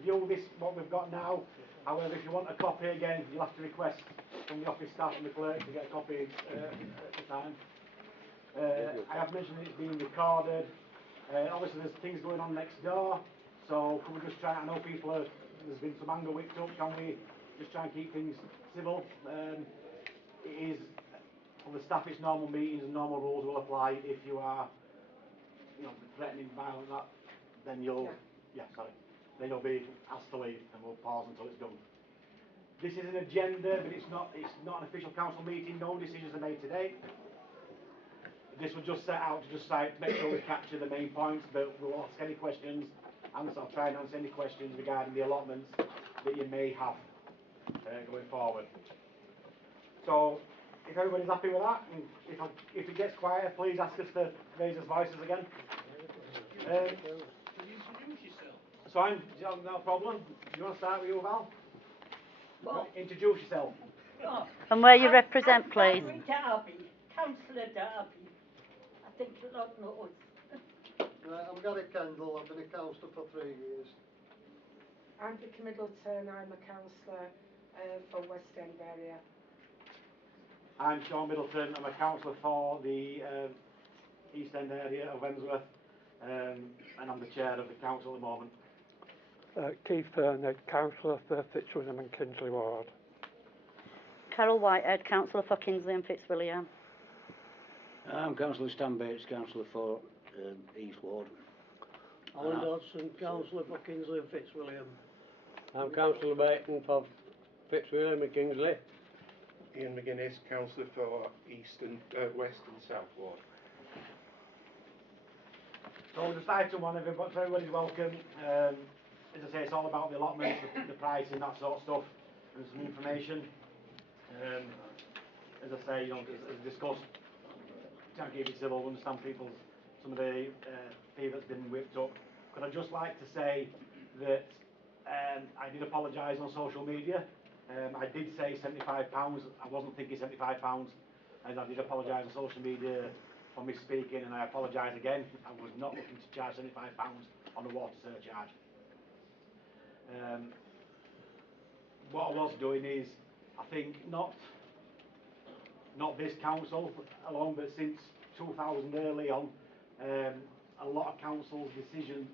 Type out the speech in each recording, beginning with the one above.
review this, what we've got now. However, if you want a copy again, you'll have to request from the office staff and the clerk to get a copy at the time. I have mentioned it's being recorded. Obviously there's things going on next door, so can we just try, I know people are, there's been some anger whipped up, can we just try and keep things civil? It is, for the staff, it's normal meetings and normal rules will apply. If you are, you know, threatening, violent, that, then you'll, then you'll be asked to leave, and we'll pause until it's done. This is an agenda, but it's not an official council meeting. No decisions are made today. This was just set out to just say, make sure we capture the main points, but we'll ask any questions, and I'll try and answer any questions regarding the allotments that you may have going forward. So, if everybody's happy with that, and if it gets quiet, please ask us to raise our voices again. Can you introduce yourself? So no problem. Do you want to start with you, Val? Well, introduce yourself. Oh, And where you represent, please. Derby, Councillor Derby. I think a lot knows. Right, I'm Gary Kendall, I've been a councillor for 3 years. I'm Vicky Middleton, I'm a councillor for West End area. I'm Sean Middleton, I'm a councillor for the East End area of Hemsworth, and I'm the chair of the council at the moment. Keith Ferney, councillor for Fitzwilliam and Kingsley Ward. Carol Whitehead, councillor for Kingsley and Fitzwilliam. I'm Councillor Stan Bates, councillor for East Ward. Alan Dodson, councillor for Kingsley and Fitzwilliam. I'm Councillor Baton for Fitzwilliam and Kingsley. Ian McGuinness, councillor for East and West and South Ward. So just item one, everybody's welcome. As I say, it's all about the allotments, the pricing, that sort of stuff, and some information. As I say, you know, as discussed, try and keep it civil, understand some of the fear that's been whipped up. But I'd just like to say that I did apologise on social media. I did say £75. I wasn't thinking £75, and I did apologise on social media for misspeaking, and I apologise again. I was not looking to charge £75 on a water surcharge. What I was doing is, I think not this council alone, but since 2000 early on, a lot of councils' decisions.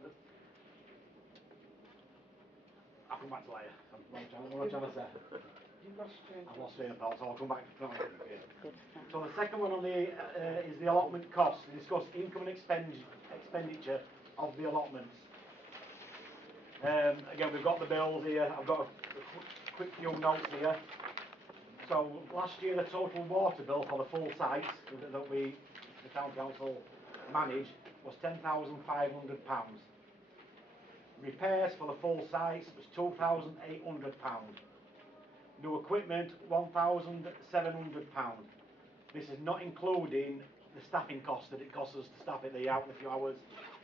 I'll come back to later. What am I trying to say? I've lost train of thought, so I'll come back. So the second one on the is the allotment costs. We discuss income and expenditure of the allotments. Again, we've got the bills here. I've got a quick few notes here. So last year, the total water bill for the full site that the town council managed was £10,500. Repairs for the full sites was £2,800. New equipment, £1,700. This is not including the staffing costs that it costs us to staff it out in a few hours,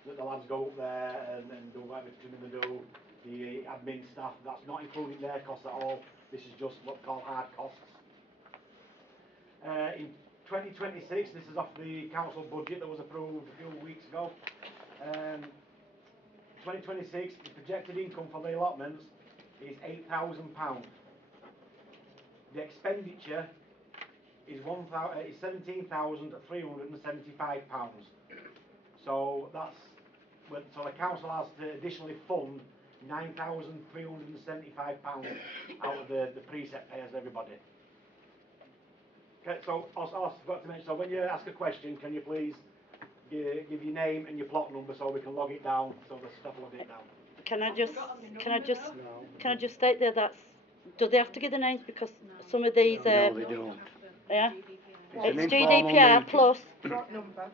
that the lads go up there and do whatever they do, the admin staff. That's not including their costs at all. This is just what we call hard costs. In 2026, this is off the council budget that was approved a few weeks ago. 2026, the projected income for the allotments is £8,000. The expenditure is £17,375. So that's so the council has to additionally fund £9,375 out of the preset pay as everybody. Okay, so also I forgot to mention. So when you ask a question, can you please give your name and your plot number so we can log it down, so the staff log it down. Can I just state there that's, do they have to give the names, because some of these No, they don't. yeah, It's GDPR plus. What number?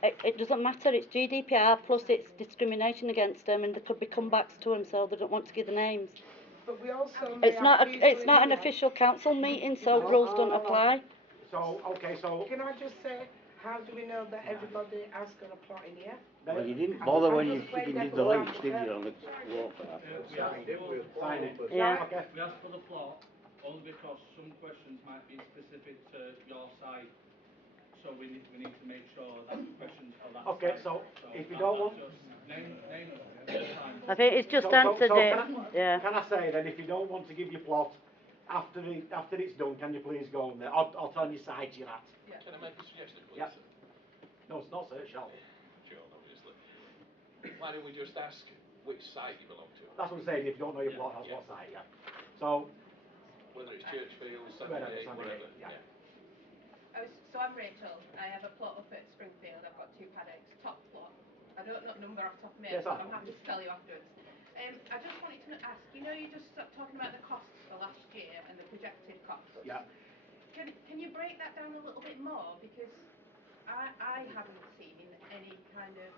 It doesn't matter. It's GDPR plus it's discrimination against them, and there could be comebacks to them, so they don't want to give the names. But we also It's not an official council meeting, so rules don't apply. So okay, so can I just say, how do we know that everybody has got a plot in here? Well, you didn't bother when you did the links, did you, on the warfare? sign it. Yeah. Okay. We asked for the plot only because some questions might be specific to your site. so we need to make sure that the questions for that Okay, side. so if you don't want... Just name time. I think it's just answered it. Yeah. Can I say then, if you don't want to give your plot, after it's done, can you please go on there? I'll tell you site you're at. Yeah. Can I make a suggestion, please? Yeah. No, it's not, sir, it shall. Sure, obviously. Why don't we just ask which site you belong to? That's what I'm saying, if you don't know your plot, that's what site, yeah. So... Whether it's Churchfield, Whatever, Sandgate, Sandgate, whatever. yeah. So I'm Rachel. I have a plot up at Springfield. I've got 2 paddocks, top plot. I don't know the number off the top of my head, Yes, but I'm happy to tell you afterwards. I just wanted to ask, you know, you just stopped talking about the costs for last year and the projected costs. Yeah. Can you break that down a little bit more? Because I haven't seen any kind of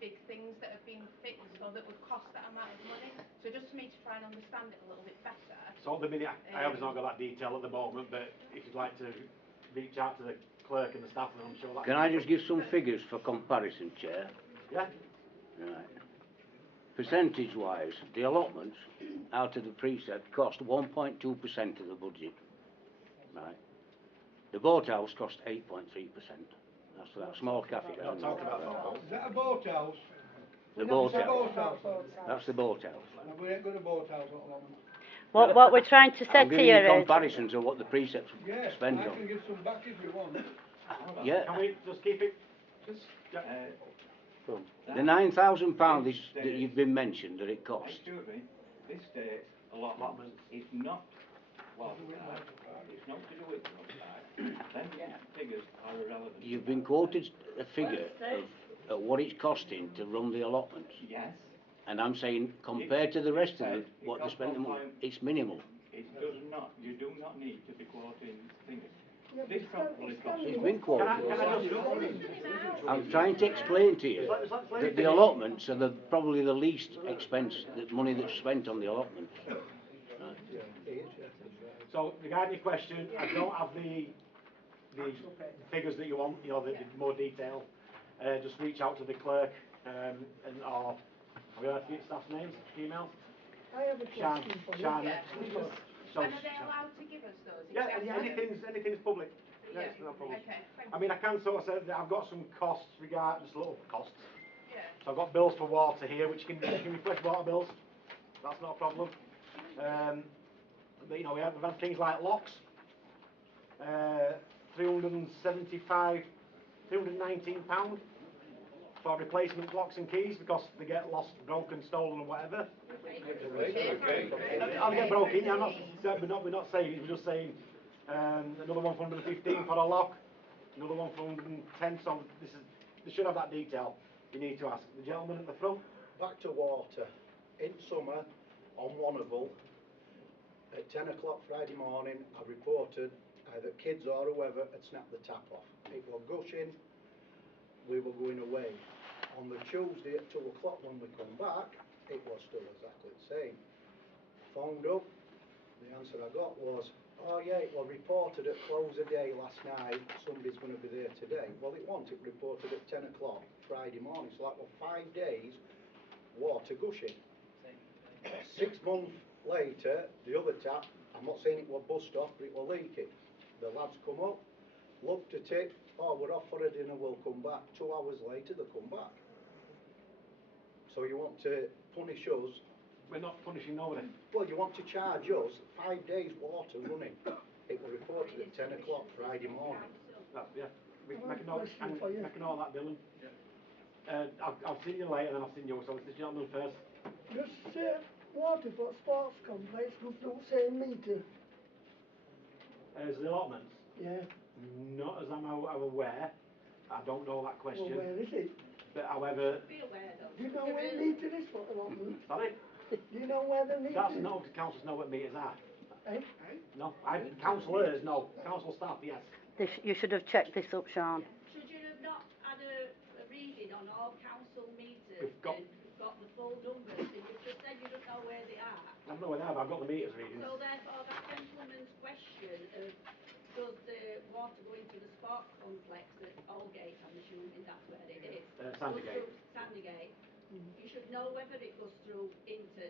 big things that have been fixed or that would cost that amount of money. So just for me to try and understand it a little bit better. So at the minute, I have not got that detail at the moment, but if you'd like to reach out to the clerk and the staff, then I'm sure that... Can I just give some figures for comparison, Chair? Yeah? Right. Percentage-wise, the allotments out of the precept cost 1.2% of the budget. Right. The boathouse cost 8.3%. That's that small cafe down there. Is that a boathouse? The Boathouse. boathouse. That's the boathouse. No, we ain't got a boathouse at the moment. What we're trying to say I'm to giving you you is... comparisons of what the precepts Yeah, spend I on. can give some back if you want. Yeah. Can we just keep it... The £9,000 that you've been mentioned that it cost. Excuse me, this states allotment is not water side, it's not to do with water side, then figures are irrelevant. You've been quoted a figure of what it's costing to run the allotments. Yes. And I'm saying, compared to the rest of what they spent the money, it's minimal. It does not, you do not need to be quoting figures. This probably costs... It's been quoted. Can I'm trying to explain to you that the allotments are probably the least expense, the money that's spent on the allotments. So, regarding your question, I don't have the figures that you want, you know, the more detail. Just reach out to the clerk, and or... Have you heard a few staff's names, emails? I have a question for you. So, and are they allowed to give us those? yeah, anything's public. Yeah, it's no problem. Okay, thank you. I mean, I can sort of say that I've got some costs regarding just little costs. Yeah. So I've got bills for water here, which can be fresh water bills. That's not a problem. But, you know, we've had things like locks. 319 £319 for replacement locks and keys because they get lost, broken, stolen, or whatever. I'll get broken. Yeah, we're not saying it. We're just saying another one for 115 for a lock, another one for 110. So they should have that detail. You need to ask the gentleman at the front. Back to water. In summer, on Wannable, at 10 o'clock Friday morning, I reported either kids or whoever had snapped the tap off. It was gushing. We were going away. On the Tuesday at 2 o'clock when we come back, it was still exactly the same. Phoned up, the answer I got was, oh yeah, it was reported at close of day last night, somebody's going to be there today. Well, it wasn't, it reported at 10 o'clock Friday morning, so that was 5 days water gushing. 6 months later, the other tap, I'm not saying it was bust off, but it was leaking. The lads come up, looked at it, oh, we're off for a dinner, we'll come back. 2 hours later, they come back. So you want to punish us? We're not punishing nobody. Well, you want to charge us 5 days water running. It was reported at 10 o'clock Friday morning. Yeah, we can make a note of that, Dylan. I'll see you later, then I'll see you. So it's the gentleman first. Just water for sports complex goes through same meter. As the allotments? Yeah. Not as I'm aware. I don't know that question. Well, where is it? But however... Be aware though. Do you know where the meter is for allotment? Sorry? Do you know where the meter is? No, because councillors know what meters are. Eh? No, councillors, no. Council staff, yes. You should have checked this up, Sean. Should you have not had a reading on all council meters? We've got the full numbers, and you've just said you don't know where they are. I don't know where they are, but I've got the meters reading. So therefore that gentleman's question of does the water go into the sports complex at Aldgate, I'm assuming that's where it is. Sandygate. Sandygate. You should know whether it goes through into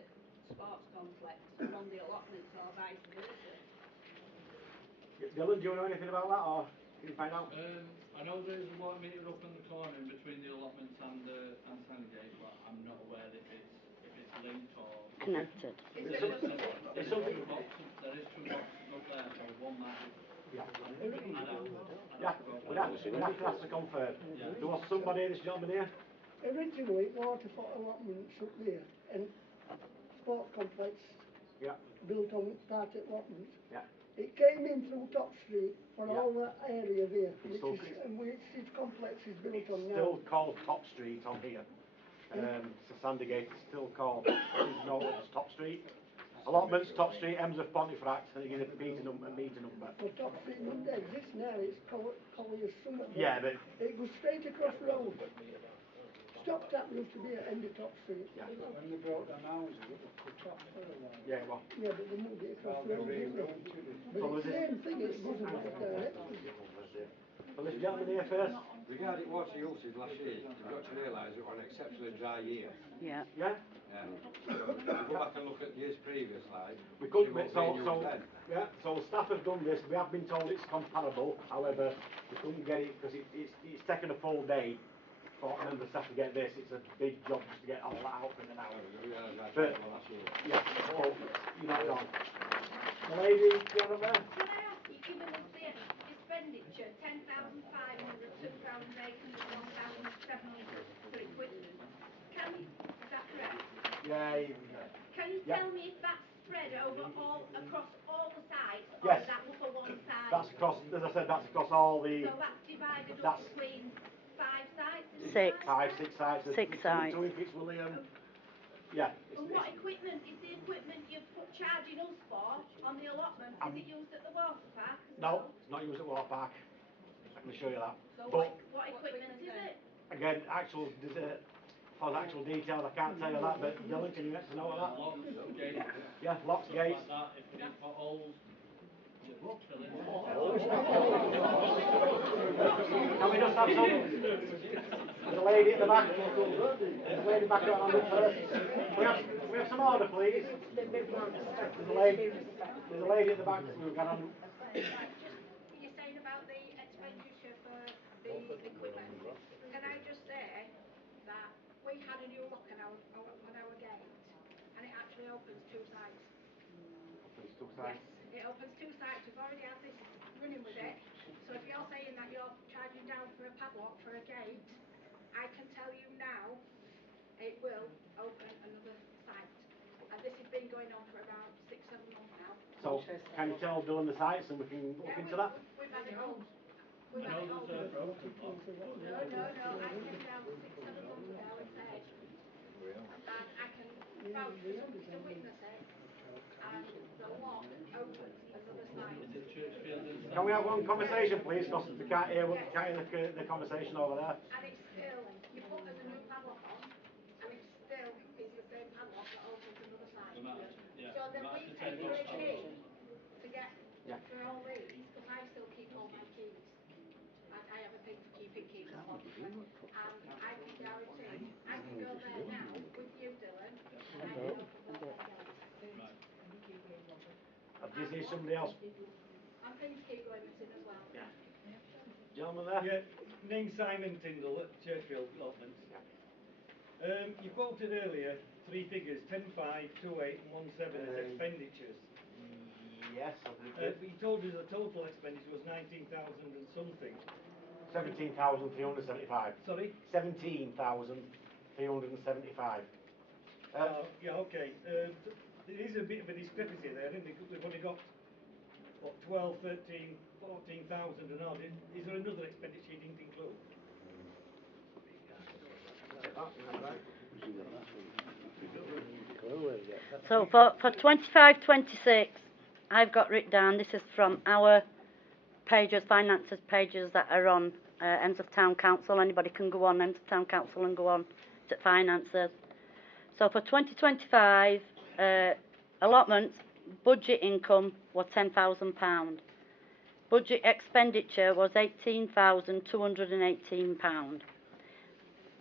sports complex from the allotments or vice versa. Dylan, do you know anything about that, or...? Can you find out? I know there's a water meter up in the corner in between the allotments and Sandgate, but I'm not aware if it's linked or Connected. It's something. there is two boxes up there, so one might be. Yeah. I'd Yeah, have to go we'd back. have to ask to confirm. Yeah. There was somebody, this gentleman here. Originally, Waterford allotments up there, and sport complex Yeah. built on part allotments. Yeah. It came in through Top Street for Yeah. all that area there, It's which this complex is built on now. Still called Top Street on here. So Sandgate is still called, no, it's Top Street. Allotments, Top Street, Hemsworth Pontefract, and you get a meter number. Well, Top Street wouldn't exist now, it's Collier's Summit. Yeah, but it goes straight across the road. Stop tap used to be at end of Top Street. Yeah. When they brought down houses, it was cut off for a while. Yeah, well. Yeah, but they moved it across the road, didn't they? But So it's the same thing, it goes in both directions. Well, this gentleman here first. Regarding water uses last year, you've got to realise it was an exceptionally dry year. Yeah. Yeah? So if you go back and look at years previous, like, We couldn't, you won't so, be in so, your pen. yeah, so staff have done this, we have been told it's comparable, however, we couldn't get it, because it's taken a full day for a member of staff to get this, it's a big job just to get all that out in an hour. But, yeah, so, you know, Don. The lady, you know there? Can I ask you, given the expenditure, 10,500, 2,800, 1,700 for equipment, is that correct? Yeah. Can you tell me if that's spread across all the sites, Yes. or that was for one site? That's across, as I said, that's across all the... So that's divided up between 5 sites? Is it Six. right? 6 sites. Six sites. Two in Fitzwilliam. Yeah. And what equipment is the equipment you've put charging us for on the allotment? Is it used at the water park as No, well? it's not used at Water Park. I can assure you that. So But what equipment is it? again, for the actual details, I can't tell you that. But Dylan, can you let us know that? Locks, gates, Yeah, locks, stuff gates. like that. If we need potholes, fill in. Can we just have some? There's a lady at the back. There's a lady back there on the first. We have some order, please. There's a lady at the back. We've got on. You're saying about the expenditure for the equipment. Can I just say that we had a new lock on our gate, and it actually opens 2 sites. Yes, it opens 2 sites. We've already had this running with it. So if you're saying that you're charging down for a padlock for a gate, I can tell you now it will open another site. And this has been going on for about 6-7 months now. So can you tell Dylan the sites and we can look into that? We've had it all. We've I had know it all. there's a broken lock. No. I came down 6-7 months ago and said, and I can vouch for somebody to witness it, and the lock opens another site. Is it Churchfield inside? Can we have one conversation, please? Because we can't hear the conversation over there. And it's still, you put as a new padlock on, and it still is the same padlock that opens another site. So then we pay for a key to get for all these, because I still keep all my keys. I have a thing for keeping keys at home. And I can guarantee, I can go there now with you, Dylan, and I can open both my gates. Do you see somebody else? And things keep going missing as well. Yeah. Gentleman there? Yeah, name's Simon Tyndall at Churchfield Allotments. You quoted earlier 3 figures, 10, 5, 2, 8 and 1, 7 as expenditures. Yes, I believe He told us the total expenditure was 19,000 and something. 17,375. Sorry? 17,375. Yeah, okay. There is a bit of a discrepancy there. I think we've only got, what, 12, 13, 14,000 and odd. Is there another expenditure you didn't include? So for 25-26, I've got written down, this is from our pages, finances pages that are on Hemsworth Town Council. Anybody can go on Hemsworth Town Council and go on to finances. So for 2025, allotments, budget income was £10,000. Budget expenditure was £18,218.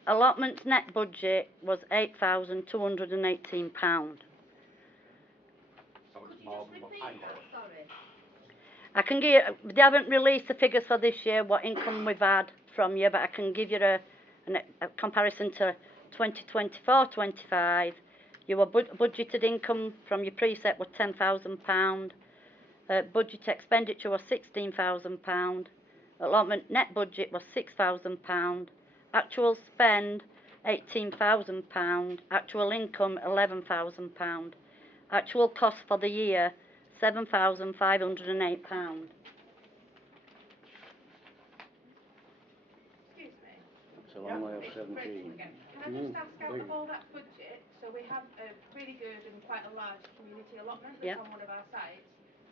Allotments net budget was £8,218. Could you just repeat that? Sorry. I can give you, they haven't released the figures for this year, what income we've had from you, but I can give you a comparison to 2024-25. Your budgeted income from your precept was £10,000. Budget expenditure was £16,000. Allotment net budget was £6,000. Actual spend £18,000. Actual income £11,000. Actual cost for the year £7,508. Excuse me. It's a long way off 17. Again. Can I just ask, out of all that budget, so we have a really good and quite a large community allotment that's on one of our sites.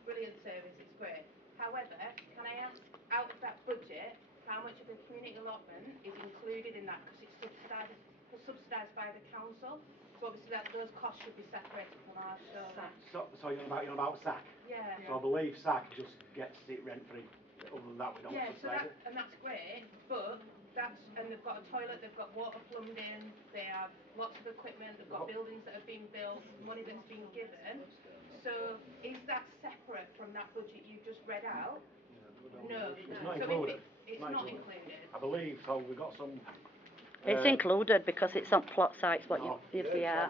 Brilliant service, it's great. However, can I ask, out of that budget, how much of the community allotment is included in that? Because it's subsidised by the council. So obviously those costs should be separated from ours, surely. So you're on about SAC? Yeah. So I believe SAC just gets it rent free. Other than that, we don't subsidise it. And that's great, but and they've got a toilet, they've got water plumbed in, they have lots of equipment, they've got buildings that are being built, money that's being given. So is that separate from that budget you've just read out? No. It's not included. It's not included. I believe so. We've got some. It's included because it's on plot sites. What you yeah.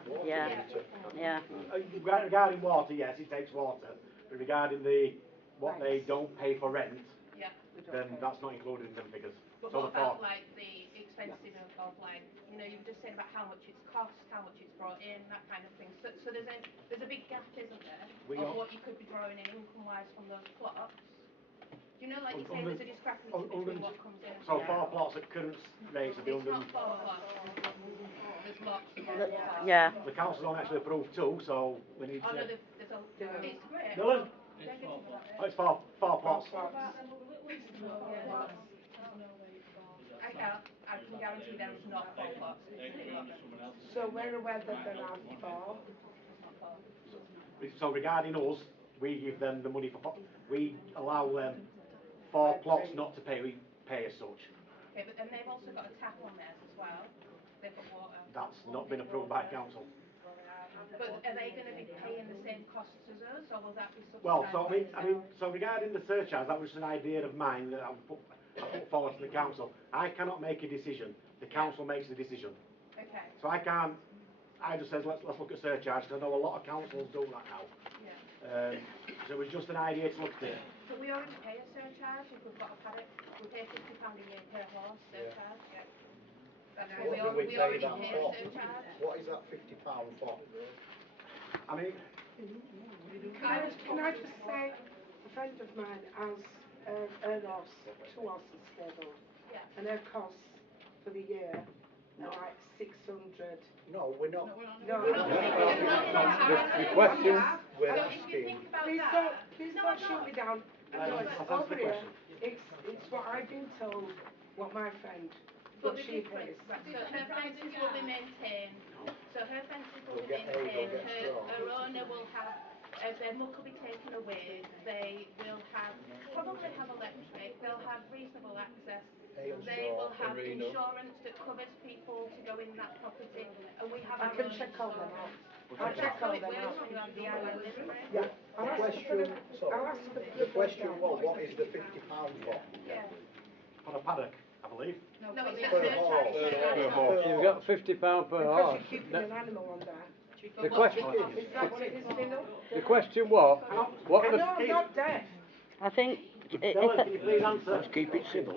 Regarding water, yes, it takes water. But regarding what they don't pay for rent, then that's not included in them figures. But so what about like the expensive of like, you know, you were just saying about how much it's cost, how much it's brought in, that kind of thing. So there's a big gap, isn't there, of what you could be drawing in income-wise from those plots. Do you know, like you say, there's a discrepancy between what comes in. So 4 plots at current rates are It's building. not 4 plots. There's lots. Yeah. The council's only actually approved 2, so we need to. Oh no, there's a. It's great. Dylan? It's 4 plots. I can guarantee there is not 4 plots. So we're aware that there are 4. So regarding us, we give them the money for. We allow them 4 plots not to pay as such. Okay, but then they've also got a tap on theirs as well. They've got water. That's not been approved by council. But are they going to be paying the same costs as us, or will that be subsidised? Well, so so regarding the surcharge, that was an idea of mine that I put forward to the council. I cannot make a decision. The council makes the decision. Okay. So I can't. I just says let's look at surcharge because I know a lot of councils do that now. Yeah. So it was just an idea to look at it. But we already pay a surcharge if we've got a paddock. We pay £50 a year per horse surcharge. Yeah. That's what we already pay a surcharge. What is that £50 for? I mean, Can I just say, a friend of mine has her horse, 2 horses stable, and her costs for the year are like 600. No, we're not. No, The question we're asking. Please don't shoot me down. No, it's over here. It's what I've been told, what my friend, what she pays. So her fences will be maintained. So her fences will be maintained. Her owner will have, their muck will be taken away. They will probably have electric. They'll have reasonable access. They will have insurance that covers people to go in that property. And we have I can check all them out. I'll check all them out. When you have the island livery. Yeah. The question was, what is the £50 for? Yeah. For a paddock, I believe. No, it's a Per surcharge. horse. You've got £50 per Because horse. you're keeping an animal on there. The question, Is that what it is, Dino? the question was, what No, the, I'm not deaf. I think. Please answer. Let's keep it civil.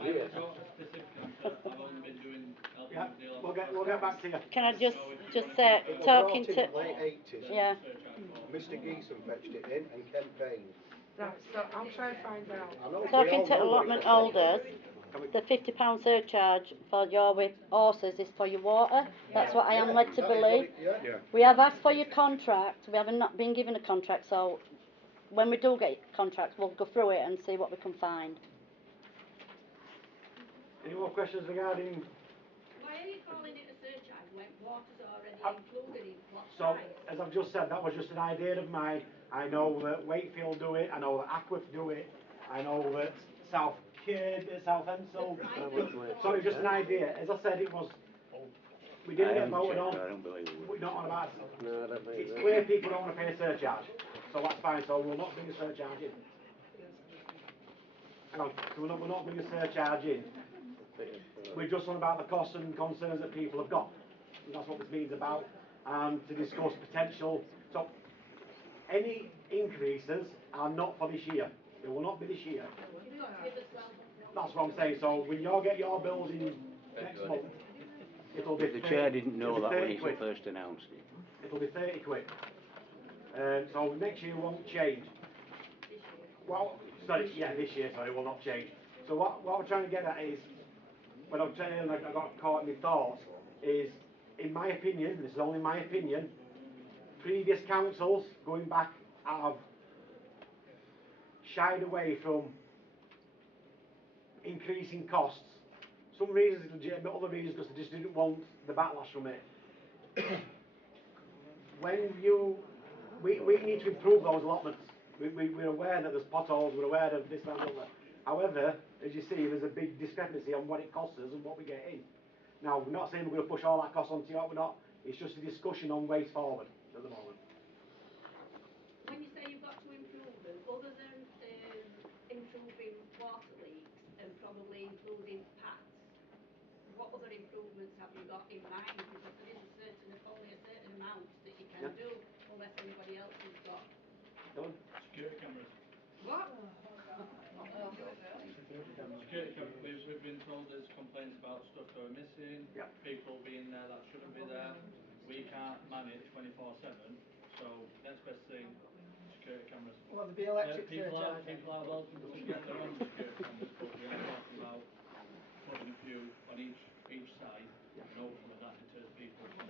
Yeah, we'll get back to you. Can I just say, talking to. Late 80s. Yeah. Mr. Geeson fetched it in and Ken Payne. Right, so I'll try and find out. Talking to allotment holders, the £50 surcharge for your with horses is for your water. That's what I am led to believe. We have asked for your contract. We haven't not been given a contract, so when we do get contracts, we'll go through it and see what we can find. Any more questions regarding? Why are you calling it a surcharge when water's already included in plot So, size? as I've just said, that was just an idea of mine. I know that Wakefield do it. I know that Aquif do it. I know that South Hemsworth. So it was just an idea. As I said, it was. We didn't get voted on. We're not on about it. no, I don't think It's clear people don't want to pay a surcharge. So that's fine. So we'll not bring a surcharge in. hang on, so we're not bringing a surcharge in. We're just on about the costs and concerns that people have got. And that's what this meeting's about. And to discuss potential. So, any increases are not for this year. It will not be this year. That's what I'm saying. So when you get your bills in next month, it'll be The chair didn't know that when he quid. first announced it. It'll be 30 quid. So next year won't change. Well, sorry, yeah, this year, sorry, will not change. So what we're trying to get at is, when I'm saying like I got caught in my thoughts, is, in my opinion, this is only my opinion, previous councils, going back, have shied away from increasing costs. Some reasons are legitimate, other reasons because they just didn't want the backlash from it. We need to improve those allotments. We're aware that there's potholes, we're aware of this, that and that. However, as you see, there's a big discrepancy on what it costs us and what we get in. Now, we're not saying we're going to push all that cost onto you, we're not. It's just a discussion on ways forward at the moment. When you say you've got to improve them, other than improving water leaks and probably including paths, what other improvements have you got in mind? Because there is only a certain amount that you can do, unless anybody else has got. Security cameras. What? Security cameras. We've been told there's complaints about stuff going missing, people being there that shouldn't be there. We can't manage 24/7, so next best thing, security cameras. Well, there'll be electric people are surcharge. welcome to get their own security cameras, but we are talking about putting a few on each side, and hopefully that deters people from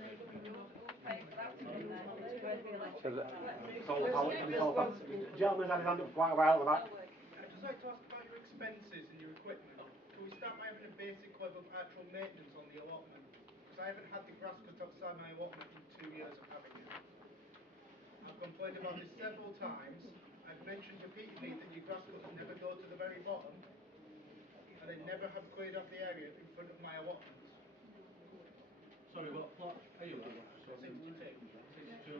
Gentleman's had his hand up quite a while at the back. I'd just like to ask about your expenses and your equipment. Can we start by having a basic level of actual maintenance on the allotment? Because I haven't had the grass cut outside my allotment in 2 years of having it. I've complained about this several times. I've mentioned repeatedly that your grass cutters never go to the very bottom, and they never have cleared up the area in front of my allotments. Sorry, what plot are you at? 62. 62.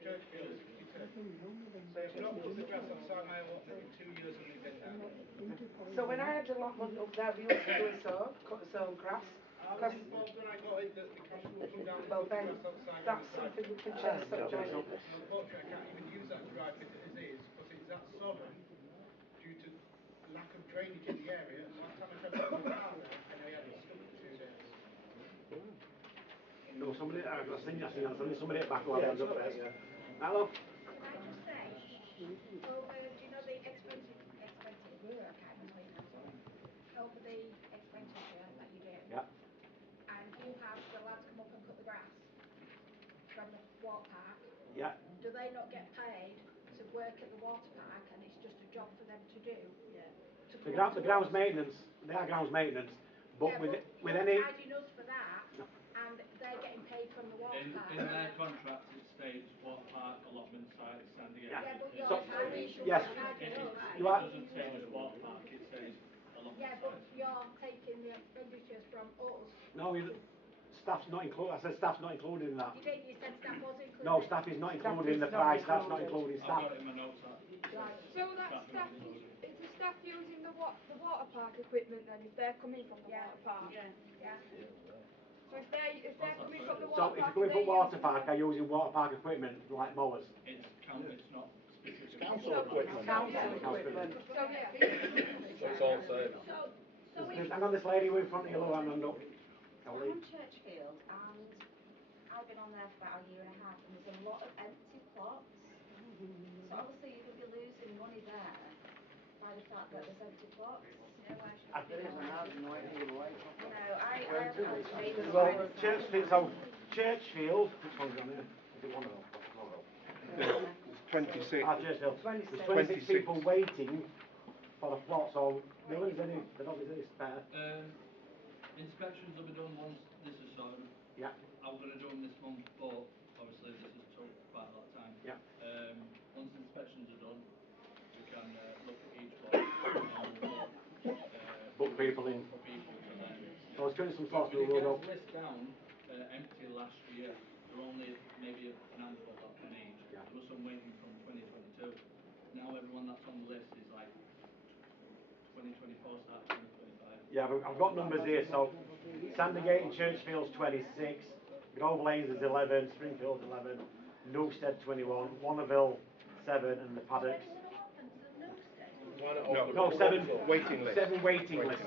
Churchfield 62. So I've not put the grass outside my allotment in 2 years and they've been down. So when I had the allotment up there, we used to do its own, cut its own grass. I was informed when I got it that the council will come down and Well put the then, grass outside that's my something we can driveway. chase up, Johnny. And unfortunately I can't even use that drive as it is because it's that sodden due to lack of drainage in the area. Last time I tried to put the car there and I had it stuck for 2 days. No, somebody, I've seen somebody at the back while I was up there. Hello? Can I just say, over, do you know the expenditure, I can't even speak now, over the expenditure that you do, Yeah. and you have the lads come up and cut the grass from the water park, Yeah. do they not get paid to work at the water park and it's just a job for them to do? Yeah. The grounds maintenance, they are grounds maintenance, but with any... You're charging us for that, and they're getting paid from the water park. In their contract it states what park allotment site Sandy Yeah, but you're So, charging us. yes. It You are... doesn't say just water park, it says allotment Yeah, but sites. you're taking the expenditures from us. No, staff's not included. I said staff's not included in that. You did, you said staff was included. No, staff is not included in the price. Staff's not including I've staff. got it in my notes. Right. So that staff, is the staff using the water park equipment then, if they're coming from the water park? Yeah. So if they're coming from the So water if park, you're coming from water park, are using water park equipment like mowers? It's not specific. Council equipment. Council equipment. So yeah. So it's all same. Hang on, this lady with in front of you, low hand up. I'm on Churchfield and I've been on there for about a year and a half and there's a lot of empty plots. So obviously you're going to be losing money there by the fact that there's empty plots. Yeah, why should Well, Churchfield, which one's on there? Is it one of them? There's 26. Churchfield. There's 26 people waiting for a plot, so there don't there's any spare. Inspections will be done once this is sorted. Yeah. I'm going to do them this month, but obviously this has took quite a lot of time. Yeah. Once the inspections are done, we can look at each one and book people in. for people to then. I was cutting some slots, We we'll got go. this list down empty last year. There were only maybe an handful on each. Yeah. There was some waiting from 2022. Now everyone that's on the list is like 2024 starts 2025. Yeah, but I've got numbers here, so Sandergate and Churchfield's 26, Grove Lanes is 11, Springfield's 11, Newstead 21, Warnerville 7, and the Paddocks. No, 7 waiting list. 7 waiting lists.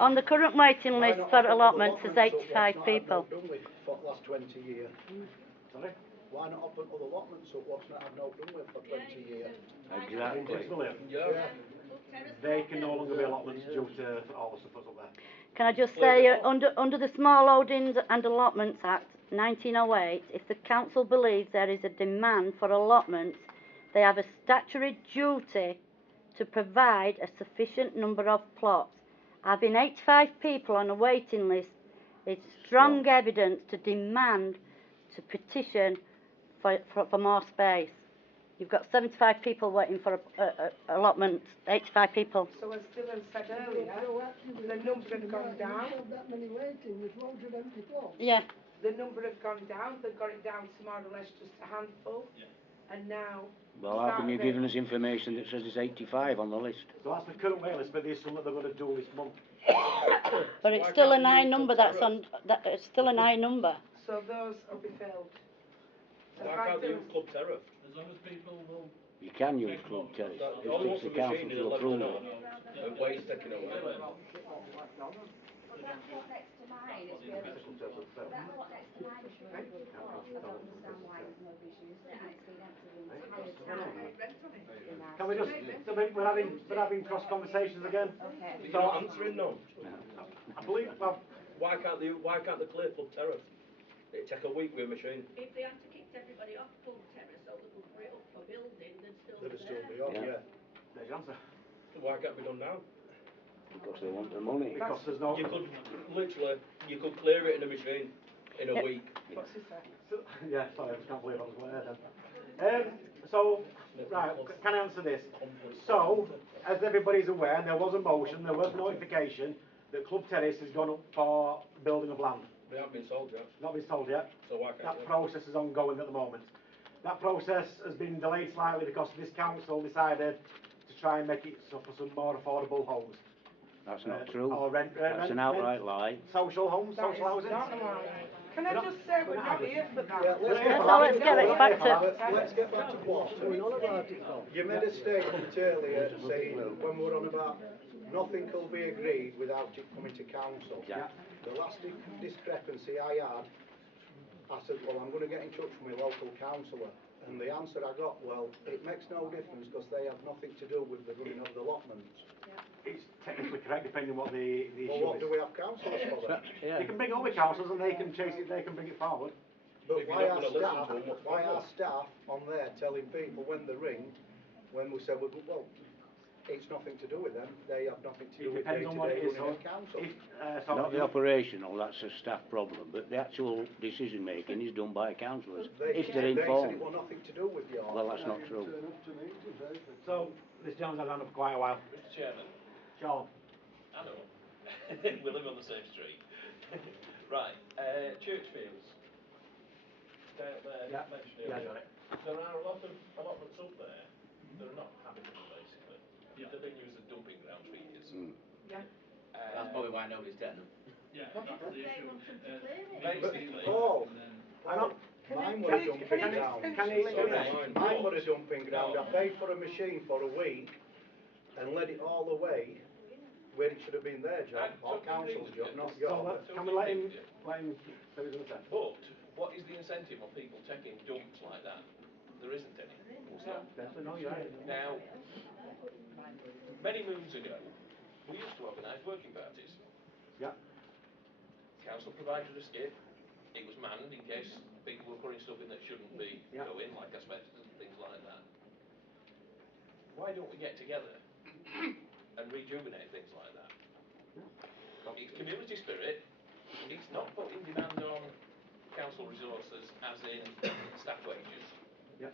On the current waiting list for allotments is 85 people. Done with for the last 20 years. Sorry? Why not open other allotments up what's not had no done with for 20 years? Exactly. Yeah. They can no longer be allotments due to all the stuff that's up there. Can I just say, under the Small Holdings and Allotments Act 1908, if the council believes there is a demand for allotments, they have a statutory duty to provide a sufficient number of plots. Having 85 people on a waiting list is strong evidence to demand, to petition for more space. You've got 75 people waiting for a allotment, 85 people. So as Dylan said earlier, the number had gone down. That many waiting with loads of empty plots. Yeah. The number had gone down. They've got it down to more or less just a handful. Yeah. And now. Well, how come you're giving us information that says there's 85 on the list? So that's the current wait list, but there's some that they're going to do this month. But it's still an high number. It's still an high number. So those will be filled. Why can't they use Club Terror? As long as people will... You can use Club Terrace. All It's the council to approve it. And waste taken away. But that lot next to mine is really... That lot next to mine is really good plot. I don't understand why nobody's used it. And it's been empty the entire time. Can we just, we're having cross conversations again? Okay. You're not answering them. I believe, well, Why can't they clear Club Terror? It'd take a week with a machine. If they had to kick everybody off Club Terrace so they could put it up for building, they'd still They'd be still there. be on, yeah. there's your answer. Why can't it be done now? Because they want the money. Because there's no... You could clear it in a machine in a week. What's he say? Yeah, sorry, I just can't believe I was there then. So, right, can I answer this? So, as everybody's aware, there was a motion, there was notification that Club Terrace has gone up for building of land. They haven't been sold yet. Not been sold yet. So why can't That process is ongoing at the moment. That process has been delayed slightly because this council decided to try and make it so for some more affordable homes. That's not true. Or That's an outright lie. Social homes, That social is housing. not right. Can I just say we're not here for that? Yeah, let's get back to water. You made a statement earlier saying when we were on about nothing will be agreed without it coming to council. Yeah. The last discrepancy I had, I said, well, I'm going to get in touch with my local councillor. And the answer I got, well, it makes no difference because they have nothing to do with the running of the allotments. It's technically correct depending on what the issue Well, what is. do we have councillors for then? You can bring all the councillors and they can chase it, they can bring it forward. But If you're why not are gonna listen to them, what's the why are problem? staff on there telling people when they ring, when we say, well, it's nothing to do with them, they have nothing to do It with depends on what day-to-day it is. running So of council. Not the operational, that's a staff problem, but the actual decision making is done by councillors, if they're They said informed. it was nothing to do with you. Well, that's not true. So, this gentleman's had around for quite a while. Mr. Chairman, Sean. I know. We live on the same street. Right, Churchfields. Down there, Yeah. mentioned Yeah, I earlier. got it. There are a lot of allotments up there that are not habitable, basically. Yeah. They've been used as dumping grounds for years. Yeah. That's probably why nobody's getting them. Yeah, that's the issue. Basically, Paul, Hang on. mine was a dumping ground. Mine was a dumping ground. I paid for a machine for a week and led it all the way where it should have been their job, or council's job, not yours. Can we let him say what he's going to say? But what is the incentive of people taking dumps like that? There isn't any. So, Definitely no, you're right. now, many moons ago, we used to organise working parties. Yeah. Council provided a skip. It was manned in case people were putting stuff in that shouldn't be going, like asbestos and things like that. Why don't we get together and rejuvenate things like that? It's community spirit. It's not putting demand on council resources as in staff wages. Yeah.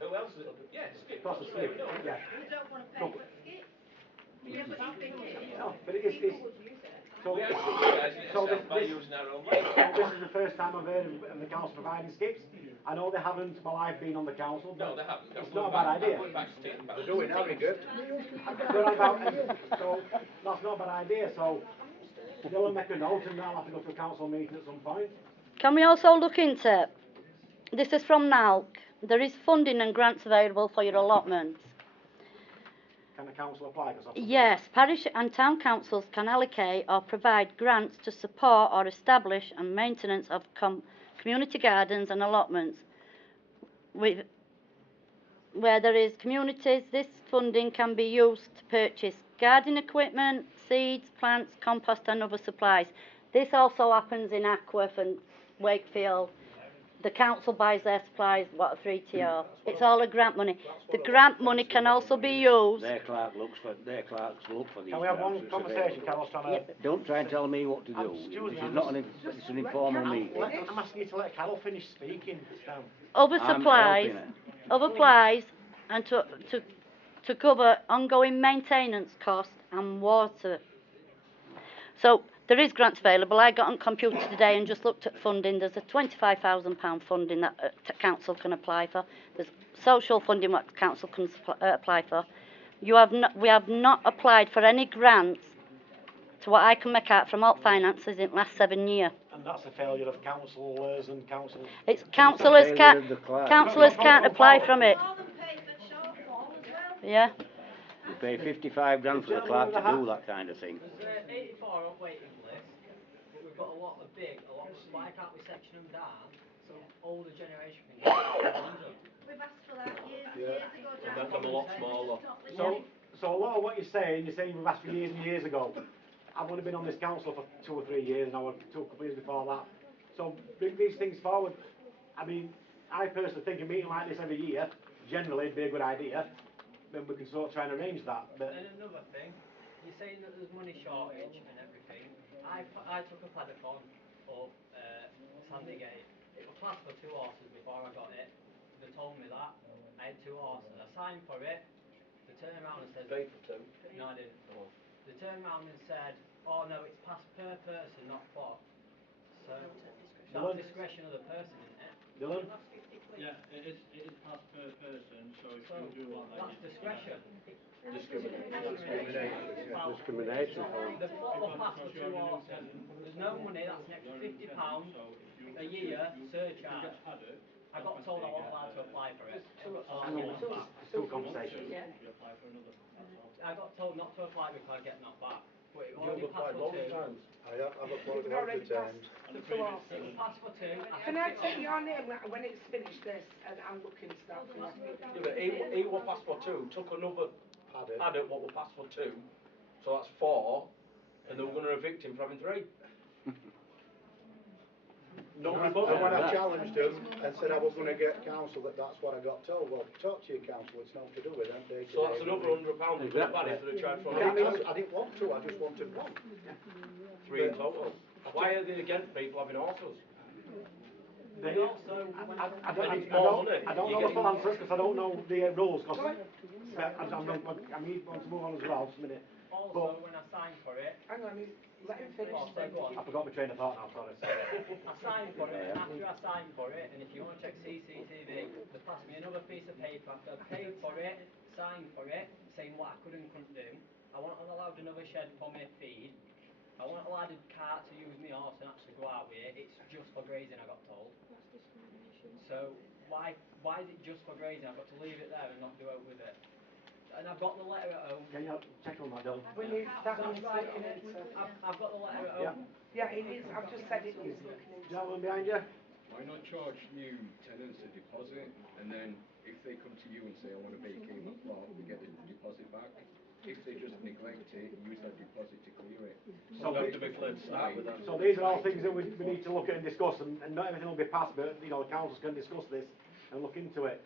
Who else is it? Yeah, skip. Plus the skip, yeah. We don't want to pay for skip. Yeah, but the thing is, No, but it's people would use it. so, We actually subsidise it so ourselves by using our own labour. this is the first time I've heard of the council providing skips. I know they haven't while I've been on the council, but No, they haven't. it's not a bad idea. They're doing Harrogate. So that's not a bad idea. So they'll make a note and I'll have to go to a council meeting at some point. Can we also look into, this is from NALC, there is funding and grants available for your allotments. Can the council apply? Yes, parish and town councils can allocate or provide grants to support or establish and maintenance of community gardens and allotments. Where there is communities, this funding can be used to purchase garden equipment, seeds, plants, compost and other supplies. This also happens in Ackworth and Wakefield. The council buys their supplies, what, a 3TR. It's all a grant money. The grant money can also be used. Their clerks look for these. Can we have one conversation, Carol's trying to... Don't try and tell me what to do. This is not it's an informal meeting. I'm asking you to let Carol finish speaking. Other supplies, and to cover ongoing maintenance costs and water. So there is grants available. I got on computer today and just looked at funding. There's a £25,000 funding that council can apply for. There's social funding what council can apply for. We have not applied for any grants to what I can make out from alt finances in the last 7 years. And that's a failure of councillors and councils. It's councillors can't apply from it. Yeah. You pay 55 grand for the clerk to do that kind of thing. There's 84 on waiting list, but we've got a lot of why can't we section them down so older generation can get them? We've asked for that years ago, Jack. Make them a lot smaller. So a lot of what you're saying we've asked for years and years ago. I've only been on this council for 2 or 3 years and I was 2 couple of years before that. So bring these things forward. I mean, I personally think a meeting like this every year, generally it'd be a good idea. Then we can sort of try and arrange that. But and another thing, you're saying that there's money shortage and everything. I took a paddock on of Sandygate. It was classed for 2 horses before I got it. They told me that. I had 2 horses. I signed for it. They turned around and said... Paid for 2? No, I didn't. Oh. They turned around and said, oh no, it's passed per person, not for. So, that's discretion of the person, isn't it? Dylan? Yeah, it is passed per person, so if you do want that... That's discretion. Discrimination. The bottle pass for 2 horses. There's no money, that's an extra £50 a year surcharge. I got told I wasn't allowed to apply for it. Two conversations. I got told not to apply because I get knocked back. But it You've applied loads of times. I've applied loads of times. It was passed for 2. Can I take your name when it's finished this and I'll look into that for you? Yeah, but he was passed for 2, took another paddock what was passed for 2, so that's 4, and they were going to evict him for having 3. Nobody but and when I challenged him and said I was going to get council, that's what I got told. Well, talk to your council, it's nothing to do with them. So that's another £100 for the paddock for the charge for I didn't want to, I just wanted 1. 3 in total. Why are they against people having horses? I don't know the full answers because I don't know the rules. I need one to move on as well just a minute. Also, when I signed for it... Hang on, let him finish. I forgot my train of thought now, sorry. I signed for it, and after I signed for it, and if you want to check CCTV, they passed me another piece of paper after I paid for it, signed for it, saying what I could and couldn't do. I wasn't allowed another shed for my feed. I wasn't allowed a cart to use my horse and actually go out with it. It's just for grazing, I got told. That's discrimination. So why is it just for grazing? I've got to leave it there and not do out with it. And I've got the letter at home. Can you check on that, Dylan? We need that That's needs right. looking into. I've got the letter at home. Yeah, it is. I've just said it needs looking into. Gentleman behind you. Why not charge new tenants a deposit, and then if they come to you and say, I want to vacate my plot, we get the deposit back. If they just neglect it, use that deposit to clear it. So So these are all things that we need to look at and discuss, and not everything will be passed, but the councils can discuss this and look into it.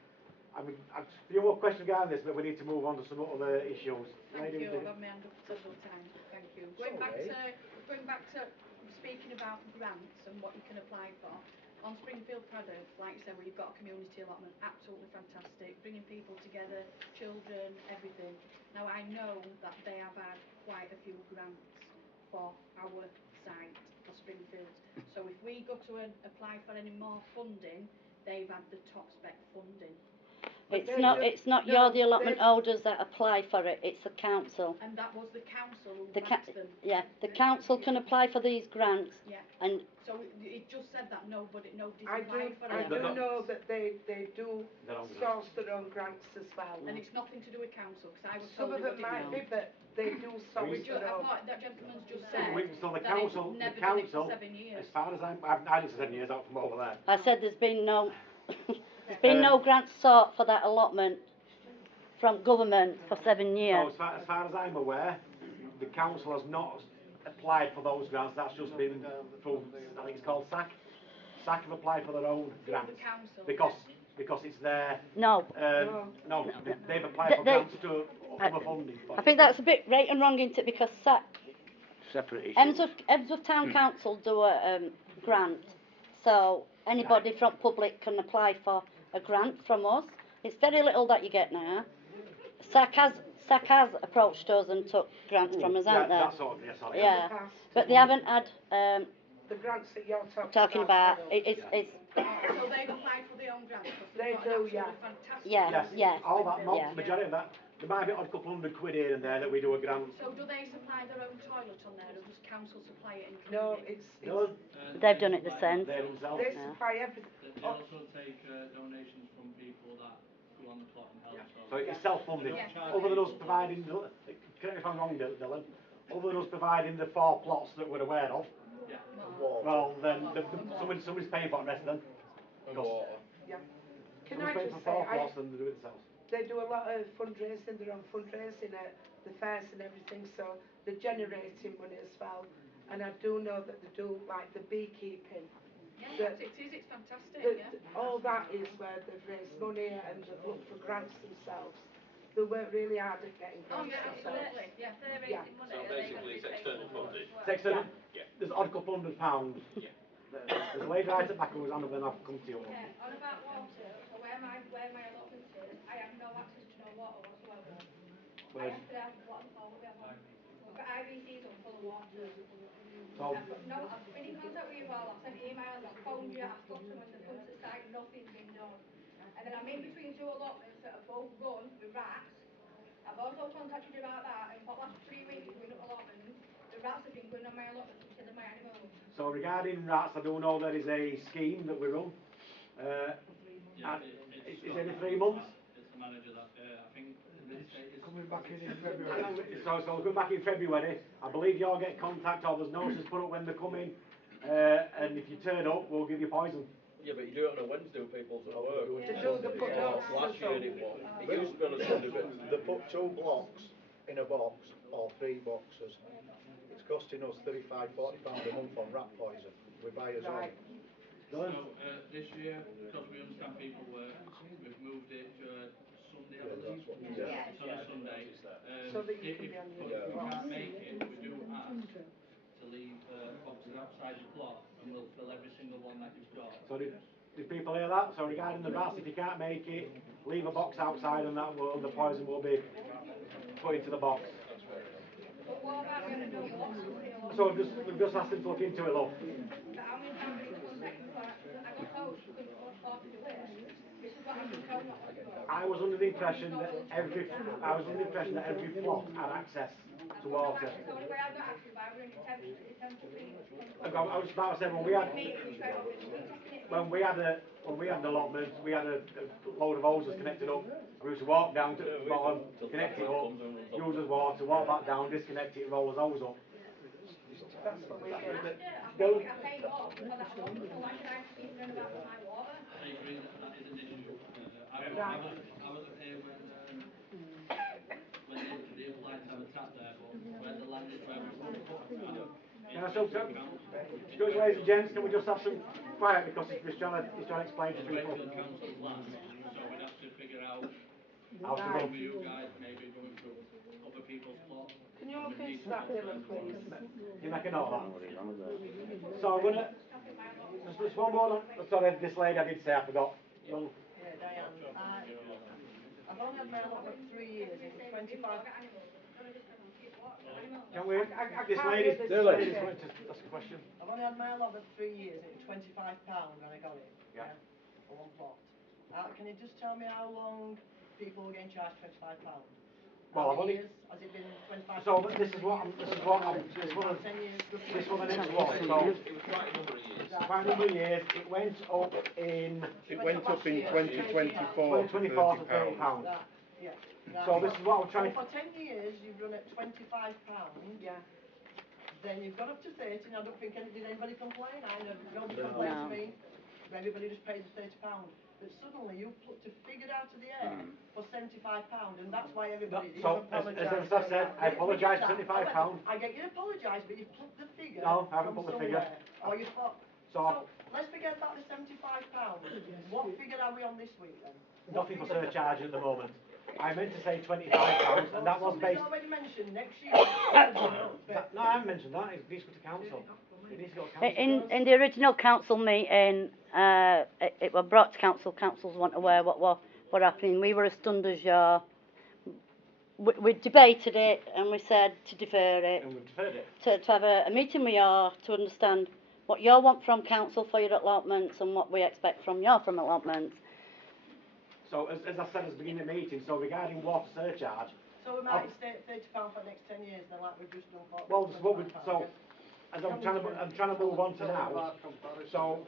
I mean, a few more questions regarding this, but we need to move on to some other issues. Thank you. I've got my hand up several times. Thank you. Going back to speaking about grants and what you can apply for. On Springfield Paddock, like you said, where you've got a community allotment, absolutely fantastic. Bringing people together, children, everything. Now I know that they have had quite a few grants for our site for Springfield. So if we go to apply for any more funding, they've had the top spec funding. It's not you're the allotment holders that apply for it, it's the council. And that was the council who The backs them. Yeah, the council can apply for these grants. Yeah. And so it just said that nobody's I applied for I it. do know that they do source their own grants as well. And it's nothing to do with council, because I was Some told of them might be, but they do source their own. That gentleman's just said So the that council, it's never done it for 7 years. as far as I did 7 years out from over there. I said there's been no no grants sought for that allotment from government for 7 years. So as far as I'm aware, the council has not applied for those grants. That's just been through, I think it's called SAC. SAC have applied for their own grants because it's their no. They've applied for grants to other funding. I think that's a bit right and wrong, isn't it? Because SAC, separate issue. Hemsworth Town Council do a grant, so anybody from public can apply for a grant from us. It's very little that you get now. SAC has approached us and took grants from us, haven't they? That sort of, yes, yeah. But they haven't had the grants that you're talking about. It's So they've applied for their own grants. They do, yeah. Fantastic. Yes. All that, majority of that. There might be a couple £100 here and there that we do a grant. So do they supply their own toilet on there, or does council supply it? No, they've done it themselves. They supply everything. They also take donations from people that go on the plot and help. So it's self-funded. Other than us providing, correct me if I'm wrong, Dylan, other than us providing the 4 plots that we're aware of, well then somebody's paying for the rest of them. Yeah. Can I Someone's paying just for 4 say, plots and they do it themselves. they do a lot of fundraising, their own fundraising at the fairs and everything, so they're generating money as well. And I do know that they do like the beekeeping. Yeah, it's fantastic. All that is where they've raised money and they've looked for grants themselves. They work really hard at getting grants. Oh yeah, absolutely. Yeah, they're raising money. So basically it's external funding. It's external. There's odd couple £100. There's a lady right at the back who's on and then I've come to you. Yeah, on about water, so where my allotment is, I have no access to no water whatsoever. I have to have water for we have one. We've got IBCs on full of water. I've been in contact with you all, I've sent emails, I've phoned you, I've spoken to them when they come to site, nothing's been done. And then I'm in between 2 allotments that are both run with rats. I've also contacted you about that, and for the last 3 weeks going up allotments, the rats have been going on my allotments and killing my animals. So regarding rats, I do know there is a scheme that we run. It's every 3 months. It's the manager that, I think, coming back in February. So coming back in February, I believe you'll get contact or there's notices put up when they're coming, and if you turn up, we'll give you poison. Yeah, but you do it on a Wednesday, people's at work. Last year it was. It used to be on a Sunday, but they put 2 blocks in a box or 3 boxes. It's costing us £35–40 a month on rat poison. We buy as well. So this year, because we understand people work, we've moved it to Sunday, I believe. It's on a Sunday. So that you If can be on we your can't make it, we do ask to leave boxes outside the plot, and we'll fill every single one that you've got. So did people hear that? So regarding the rats, if you can't make it, leave a box outside and that will, the poison will be put into the box. But what about we have no water? So we've just asked them to look into it, love. But how many times have you contacted before? I got told you couldn't afford to do it. This is what I've been told not to do. I was under the impression that every plot had access to water. It's the only way I've got access by we're in detention. I was about to say when we had the allotment, we had a load of hoses connected up. We used to walk down to the bottom, connect it up, use the water, walk back down, disconnect it, and roll the hose up. That's what we do. I pay more for that allotment, so why should I keep learning about my water? I agree that is an issue. I wasn't here when they applied to have a tap there, but where the land is, where we put the box out. Excuse me, ladies and gents, can we just have some quiet because he's trying to explain to people. The council's land, so we'd have to figure out how to run. for you guys, maybe going through other people's plots. Can you all finish that, Dylan, please? You make a note of that. So I'm gonna. There's one more. Sorry, this lady I did say I forgot. Yeah, Diane. I've only had my allotment 3 years. It was 25. Can we? This lady's ask a question. I've only had my allotment 3 years. It was £25 when I got it. Yeah. for one plot. Can you just tell me how long people were getting charged £25? Well, How I've many only. years has it been 25? So this is what I'm. This is one of the next one. So It was quite a number of years. quite a number of years. It went up in. It went up in 2024 to £30. Right, yeah. Right. So this is what I'm trying. So for 10 years you've run at £25. Yeah. Then you've got up to 30, and I don't think did anybody complain? Nobody complained to me. Everybody just paid the £30. But suddenly you put a figure out of the air for £75, and that's why everybody So as I said, I apologise for £75. I get you to apologise, but you put the figure. No, I haven't from put the figure. Or you thought. So let's forget about the £75. What figure are we on this week then? nothing for surcharge at the moment. I meant to say £25, and that was based. Already mentioned next year. No, I haven't mentioned that. It needs to go to council. It needs to go to council. In the original council meeting, it was brought to council. Councils weren't aware what happening. We were as stunned as you are. We debated it and we said to defer it. And we deferred it. To have a meeting with you to understand what you want from council for your allotments and what we expect from you from allotments. So as I said at the beginning of the meeting, so regarding water surcharge. So we might stay at £30 for the next 10 years, then like we've just done for. Well, what we so. As I'm trying to move on to now. So,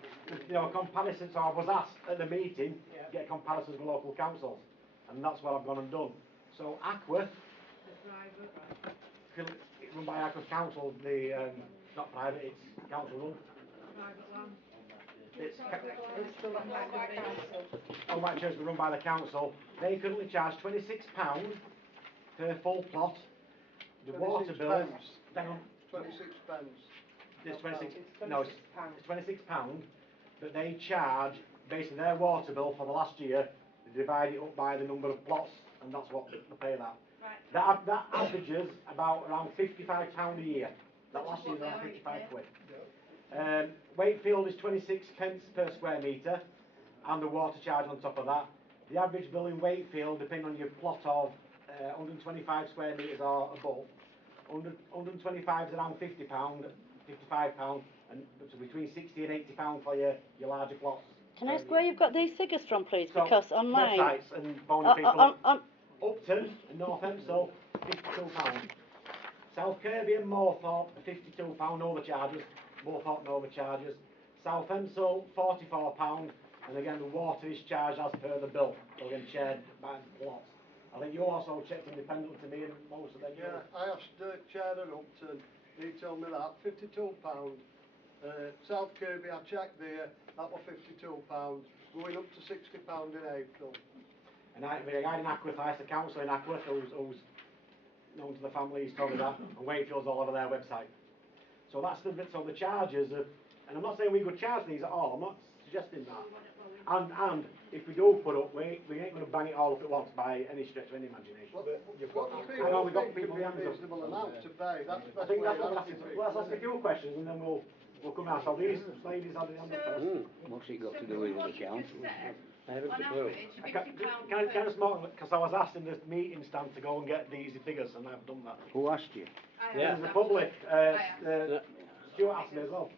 comparison. So I was asked at the meeting to get comparisons with local councils, and that's what I've gone and done. So Aqua, it's run by Aqua Council. It's not private; it's council run. It's run by the council. All my churches are run by the council. They currently charge £26 per full plot. The water bill. Down. £26. It's 26. No, it's £26. But they charge basically their water bill for the last year. They divide it up by the number of plots, and that's what they pay that. Right. That averages about around £55 a year. That last year was around 55 quid. Wakefield is 26 pence per square metre, and the water charge on top of that. The average bill in Wakefield, depending on your plot of 125 square metres or above, 125 is around £50, £55, and so between £60 and £80 for your larger plots. Can I ask where you've got these figures from, please? So because on mine, websites and phoning people. Upton and North Hemsall, £52. South Kirby and Moorthorpe, £52 overcharges. Moorthorpe no overcharges. South Hemsall, £44, and again the water is charged as per the bill. So again shared by the plots. I think you also checked independent to me and most of them. Yeah, I asked the chair at Upton, he told me that, £52. South Kirby, I checked there, that was £52, going up to £60 in April. And regarding Aquith, I asked the councillor in Aquith, who's known to the family, he's told me that, and Wakefield's all over their website. So that's the charges of, and I'm not saying we could charge these at all, I'm not suggesting that. And if we do put up, we ain't going to bang it all up at once by any stretch of any imagination. Well, we've got people with reasonable amount to pay. That's the best way. Let's ask a few questions and then we'll come out. So these ladies had it on the first. What's it got to do with the council? I haven't a clue. Can I just mark, because I was asked in the meeting stand to go and get these figures and I've done that. Who asked you? This is the public. Stuart asked me as well.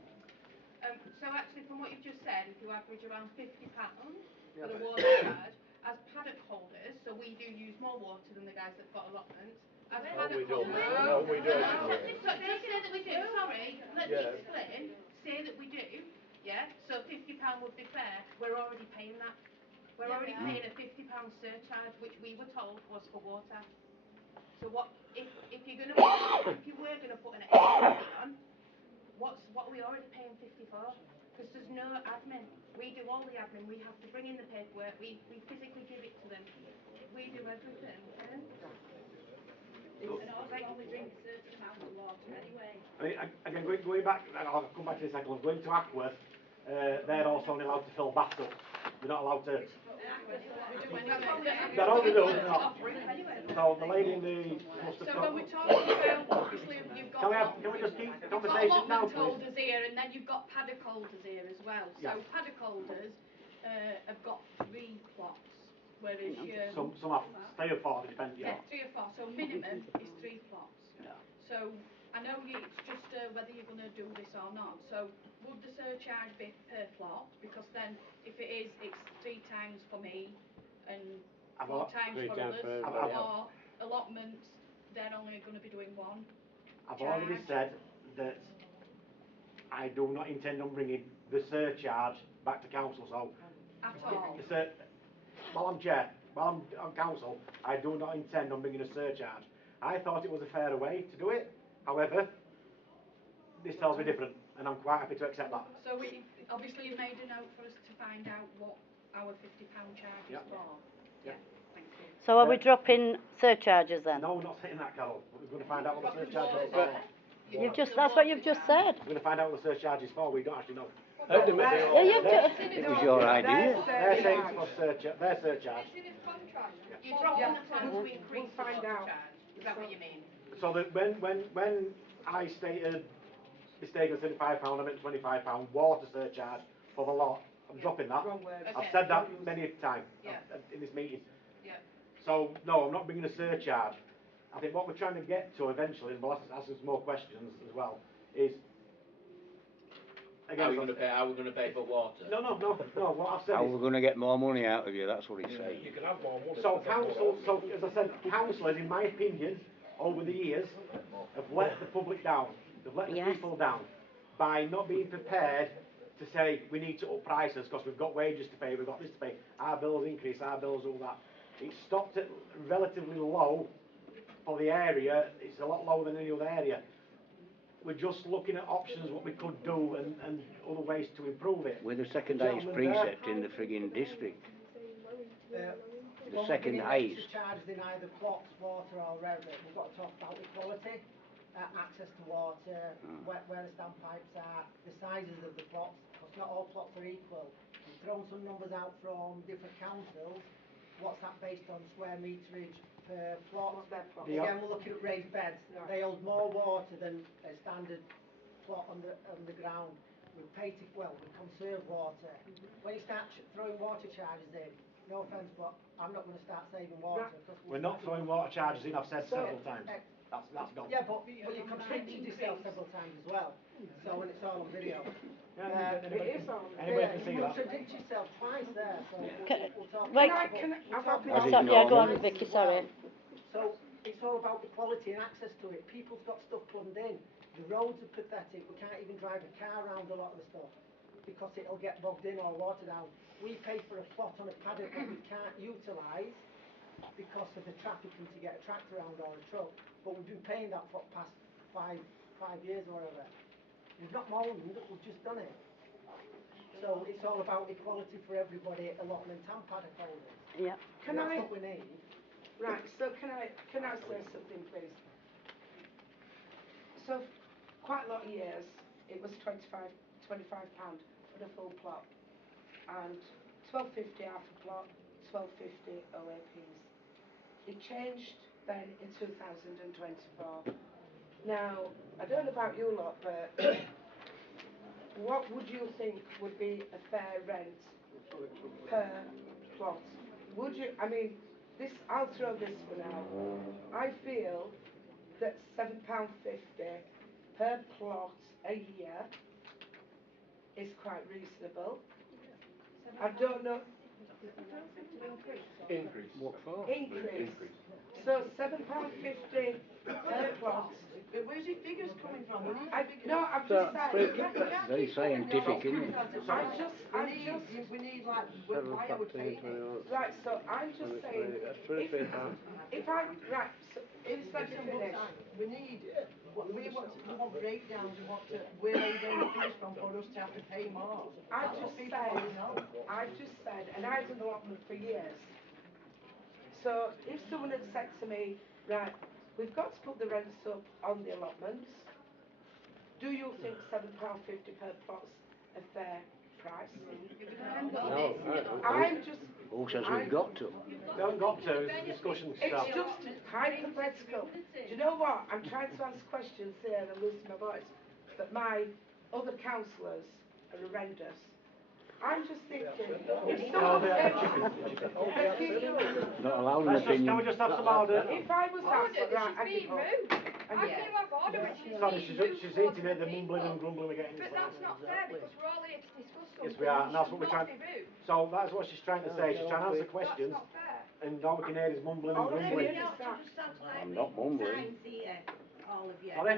So actually, from what you've just said, if you average around £50 for the water charge, as paddock holders, so we do use more water than the guys that've got allotments. As paddock holders, No, we don't. So just say that we do. Sorry, let me explain. Say that we do. Yeah. So £50 would be fair. We're already paying that. We're already paying a £50 surcharge, which we were told was for water. So what if you're gonna if you were gonna put an extra fee on? What are we already paying 50 for? Because there's no admin. We do all the admin. We have to bring in the paperwork. We physically give it to them. We do everything. Yeah? And also only drink a certain amount of water anyway. Again, going back, I'll come back to this in a second. Going to Aquworth, they're also only allowed to fill bathtubs. They're not allowed to. They're only doing it. So the lady in the must have. So when we're talking about, obviously you've got. Can we just keep the conversation now, please? Holders here, and then you've got paddock holders here as well. So paddock holders have got 3 plots, whereas some have 3 or 4, it depends. Yeah, 3 or 4. So minimum is 3 plots. Yeah. So I know it's just whether you're going to do this or not. So would the surcharge be per plot? Because then if it is, it's 3 times for me and 4 times for others. Or allotments, they're only going to be doing 1 I've already said that I do not intend on bringing the surcharge back to council, so... At all? While I'm chair, while I'm on council, I do not intend on bringing a surcharge. I thought it was a fairer way to do it. However, this tells me different, and I'm quite happy to accept that. So obviously you've made a note for us to find out what our £50 charge is for. Yeah, thank you. So are we dropping surcharges then? No, we're not saying that, Carol. We're going to find out what the surcharge is for. That's what you've just said. We're going to find out what the surcharge is for. We don't actually know. It was your idea. They're saying it's for their surcharge. It's in his contract. You're dropping the plan to increase the water charge. Is that what you mean? So that when I stated mistake of £75, I meant £25 water surcharge for the lot. I'm dropping that. I've said that many times in this meeting. So no, I'm not bringing a surcharge. I think what we're trying to get to eventually, and we'll ask some more questions as well, is How are we going to pay for water? No. What I've said How is we're going to get more money out of you? That's what he's saying. You can have more money. So council, as I said, councillors, in my opinion, over the years, have let the public down. They've let the people down by not being prepared to say we need to up prices because we've got wages to pay, we've got this to pay, our bills increase, our bills all that. It's stopped at relatively low for the area. It's a lot lower than any other area. We're just looking at options, what we could do, and other ways to improve it. We're the second highest precept in the frigging district. The second highest. Charges in either plots, water or wherever. We've got to talk about equality, access to water, where the standpipes are, the sizes of the plots, because not all plots are equal. We've thrown some numbers out from different councils. What's that based on square meterage per plot? Again, we're looking at raised beds. They hold more water than a standard plot on the ground. We conserve water. When you start throwing water charges in, no offence, but I'm not going to start saving water. We're not throwing water charges in, I've said several times. That's gone. Yeah, but you contradicted yourself several times as well. So when it's all on video. Anybody can see you that. contradict yourself twice there. So we'll talk Wait, go on, Vicky, sorry. So it's all about equality and access to it. People's got stuff plumbed in. The roads are pathetic. We can't even drive a car around a lot of the stuff because it'll get bogged in or watered down. We pay for a plot on a paddock that we can't utilise because of the traffic and to get a tractor around or a truck. But we've been paying that for the past five years or whatever. We've not moaned, we've just done it. So it's all about equality for everybody, allotment and paddock holders. Yeah. That's what we need. Right, so can I say something, please? So, quite a lot of years, it was £25 for the full plot, and £12.50 half a plot, £12.50 OAPs. It changed then in 2024. Now, I don't know about you lot, but what would you think would be a fair rent per plot? Would you, I'll throw this for now. I feel that £7.50 per plot a year is quite reasonable. I don't know. Increase. What for? Increase. So £7.50 per plot. But where's your figures coming from? I've just said. Very scientific, isn't it? We need like why are we paying it? Right, so I'm just saying. If I right, so let me finish. We need. We want breakdowns. We want to. Where are you getting the figures from for us to have to pay more? I've just said, and I've done allotment for years. So if someone had said to me, right, we've got to put the rents up on the allotments, do you think £7.50 per plot's a fair price? No, I'm just. Who says we've got to? We haven't got to, it's a discussion stuff. It's just hypothetical. Do you know what? I'm trying to answer questions here and I'm losing my voice. But my other councillors are horrendous. I'm just thinking, if someone Not allowed an opinion. Can we just have some order? If I was asked, right, She's being rude. How can you have order which is Sorry, being she's used for hinting at the other mumbling and people? grumbling we're getting But this that's not fair because we're all here to discuss something. Yes, we are, and that's should what we're not trying. be rude. So that's what she's trying to say. She's trying to answer questions, That's not fair. and all we can hear is mumbling and All I grumbling. hear is that. I'm not mumbling. Signs here, all of you. Sorry?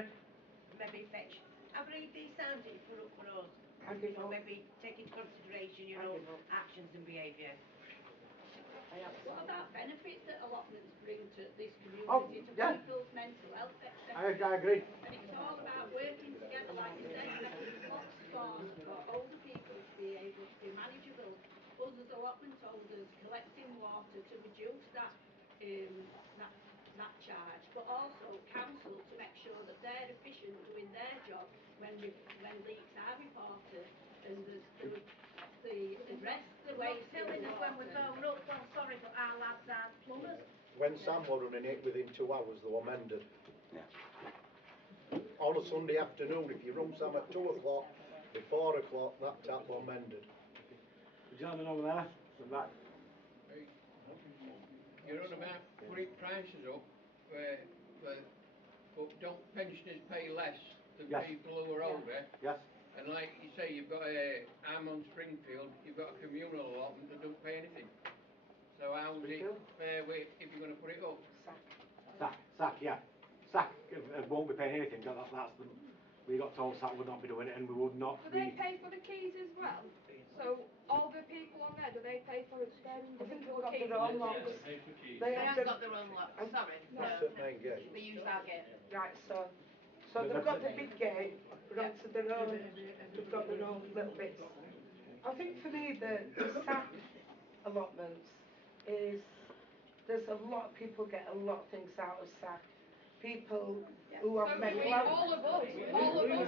Maybe fetch. Have read these signs that you put up for us. Maybe take into consideration, you know, actions and behaviour. What about benefits that allotments bring to this community, Oh, to yeah. people's mental health, etc.? I agree. And it's all about working together, like you said, making plots for older people to be able to be manageable. Us as allotment holders collecting water to reduce that that charge, but also council to make sure that they're efficient doing their job when leaks are reported and the rest the waste Telling us when we're going up, well, sorry, but our lads aren't plumbers. When Sam were running it, within 2 hours they were mended. Yeah. On a Sunday afternoon, if you run Sam at 2 o'clock, before 4 o'clock, that tap were mended. The gentleman over there, the back. You're on about putting prices up, but don't pensioners pay less than Yes. people who are older? Yes. And like you say, you've got I'm on Springfield, you've got a communal allotment that don't pay anything. So how's it fair if you're going to put it up? SAC, yeah. SAC won't be paying anything. That's the. We got told SAC would not be doing it, and we would not Do be. they pay for the keys as well? So all the people on there, do they pay for their individual keys? They haven't got their own locks, sorry. No. That's at main gate. They use our gate. Right, so they've got the big gate, right to their own, they've got their own little bits. I think for me the SAC allotments is, there's a lot of people get a lot of things out of SAC. People who have mental health. All of us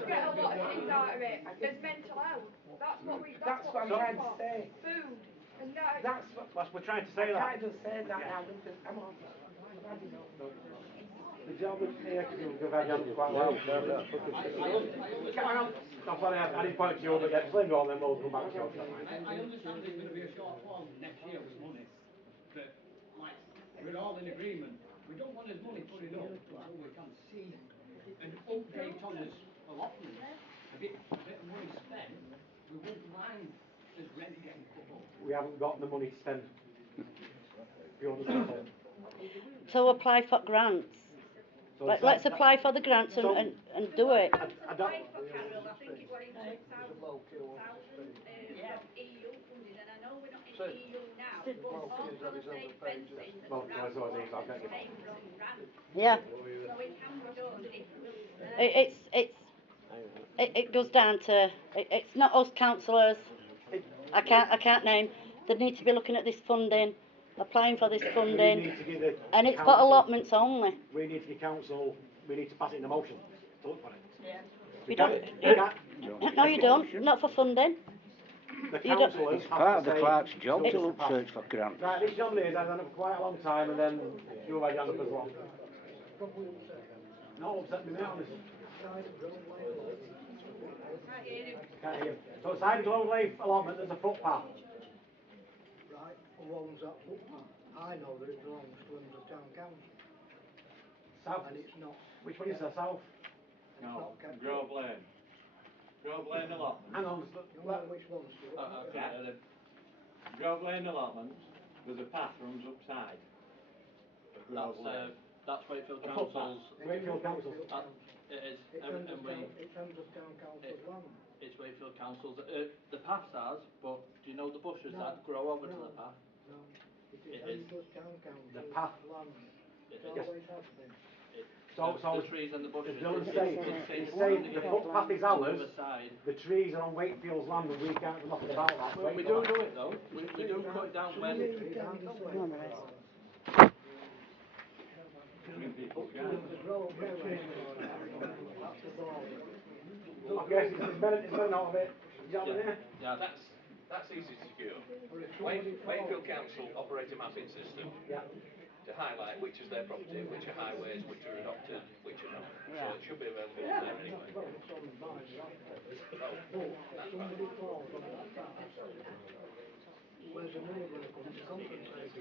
get a lot of things out of it. There's mental health. That's what I'm trying to say. Food. And that. That's what we're trying to say. I kind of say that now because I'm on. The gentleman here, because we've had you quite well. Carry on. I'm sorry, I didn't point to you, but yeah, just let go and then we'll come back to you. I understand it's going to be a shortfall next year with money, but like, we're all in agreement. We don't want his money put it up until we can see an update on his allotment. A bit of money spent, we won't mind his rent getting put up. We haven't got the money to spend. Beyond the simple. So apply for grants. So Let's apply for the grants and do it. I think it was in 2000 from EU funding, and I know we're not in EU now, but all the safe fencing that's around the water came from grants. Yeah. So it can be done if It goes down to it's not us councillors. I can't name. They need to be looking at this funding, applying for this funding, and it's for allotments only. We need to get council. We need to pass it in a motion to look for it. Yeah. You don't. No, you don't. Not for funding. The councillors it's part of the clerk's job to look search for grants. Right, this gentleman has done it for quite a long time, and then you had done it as well. No, upset me now, honestly. Can't hear him. So side Globe Leaf allotment, there's a footpath. Right, who owns that footpath? I know that it belongs to Hemsworth Town Council. South? And it's not. Which one is that, South? No, Grove Lane. Grove Lane allotment. Hang on. You know which one's it? Grove Lane allotment, there's a path runs upside. That's Wakefield A Council's. Wakefield Council. It is. It's Hemsworth Town Council's land. It's Wakefield Council's. The path's ours, but do you know the bushes that grow over to the path? No, It is. Hemsworth Town Council's The path. land. It It is. always has been. The trees and the bushes. It's saying the footpath is ours. The trees are on Wakefield's land, and we can't do nothing about that. Well, we do it though. We do cut it down when. Okay, it's better out of it. Yeah, that's easy to secure. Wakefield Council operate a mapping system to highlight which is their property, which are highways, which are adopted, which are not. So it should be available on there anyway. Where's the money going to come to compensate?